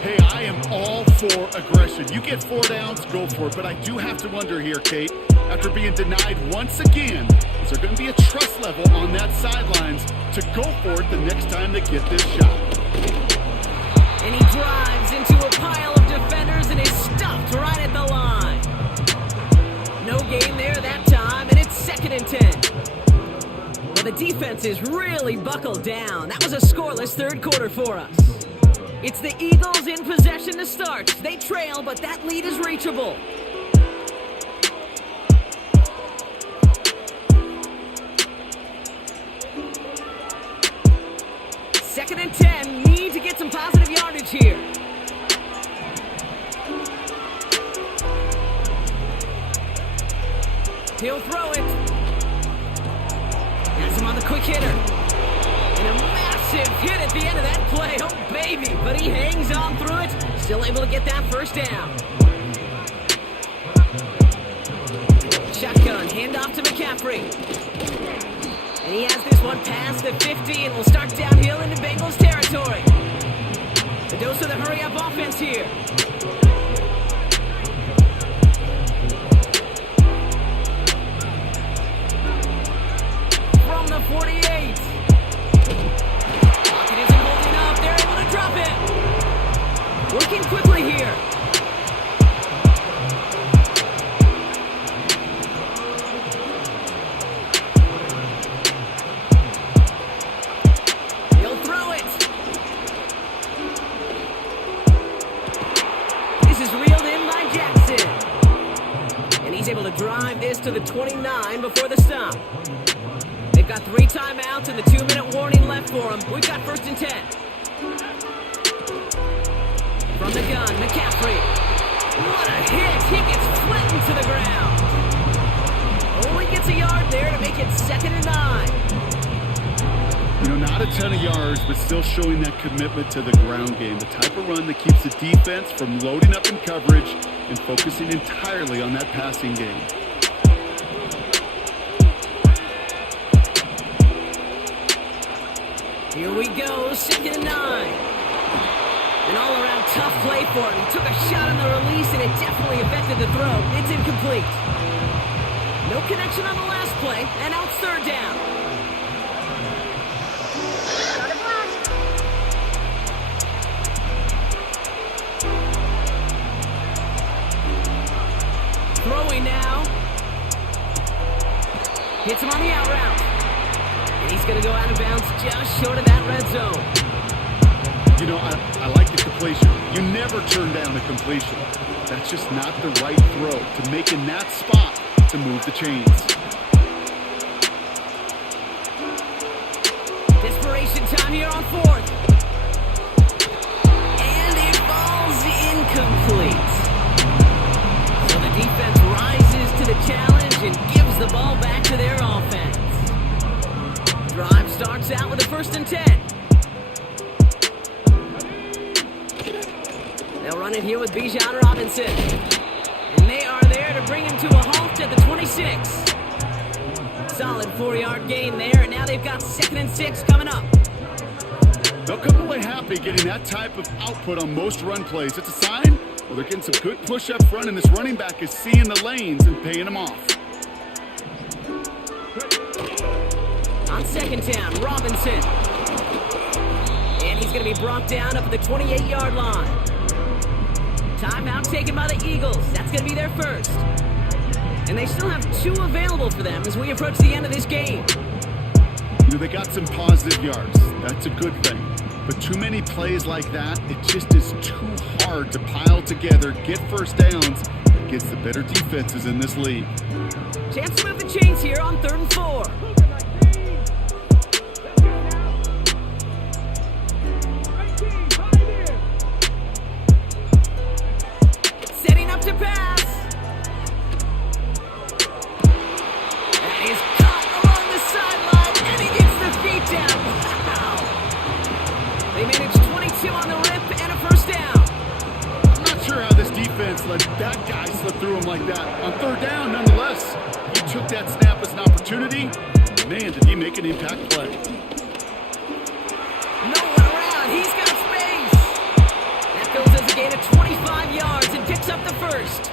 Hey, I am all for aggression. You get 4 downs, go for it. But I do have to wonder here, Kate, after being denied once again, is there going to be a trust level on that sidelines to go for it the next time they get this shot? And he drives into a pile of defenders and is stuffed right at the line. No gain there that time, and it's 2nd and 10. Well, the defense is really buckled down. That was a scoreless third quarter for us. It's the Eagles in possession to start. They trail, but that lead is reachable. Second and 10. Need to get some positive yardage here. He'll throw it. Has him on the quick hitter. And a massive hit at the end of that play. Oh, baby. But he hangs on through it. Still able to get that first down. Shotgun. Handoff to McCaffrey. And he has this one past the 50 and will start downhill into Bengals territory. The dose of the hurry-up offense here. From the 48. Pocket isn't holding up. They're able to drop it. We're He's able to drive this to the 29 before the stop. They've got 3 timeouts and the 2-minute warning left for them. We've got 1st and 10. From the gun, McCaffrey. What a hit! He gets flattened to the ground. Only gets a yard there to make it 2nd and 9. You know, not a ton of yards, but still showing that commitment to the ground game. The type of run that keeps the defense from loading up in coverage and focusing entirely on that passing game. Here we go, 2nd and 9. An all-around tough play for him. He took a shot on the release, and it definitely affected the throw. It's incomplete. No connection on the last play, and now it's 3rd down. Throwing now. Hits him on the out route. And he's going to go out of bounds just short of that red zone. You know, I like the completion. You never turn down a completion. That's just not the right throw to make in that spot to move the chains. Desperation time here on 4th. And it falls incomplete. So the defense rises to the challenge and gives the ball back to their offense. Drive starts out with a 1st and 10. They'll run it here with Bijan Robinson. And they are there to bring him to a halt at the 26. Solid 4-yard gain there, and now they've got 2nd and 6 coming up. They'll come away happy getting that type of output on most run plays. It's a sign, well, they're getting some good push up front, and this running back is seeing the lanes and paying them off. On 2nd down, Robinson. And he's going to be brought down up at the 28-yard line. Timeout taken by the Eagles. That's going to be their first. And they still have 2 available for them as we approach the end of this game. You know, they got some positive yards. That's a good thing. But too many plays like that, it just is too hard to pile together, get 1st downs against the better defenses in this league. Chance to move the chains here on 3rd and 4. Setting up to pass. And he's caught along the sideline, and he gets the feet down. Wow. They managed 22 on the rip and a 1st down. I'm not sure how this defense let that guy slip through him like that. On 3rd down, nonetheless, he took that snap as an opportunity. Man, did he make an impact play. No one around. He's got space. That goes as a gain of 25 yards and picks up the 1st.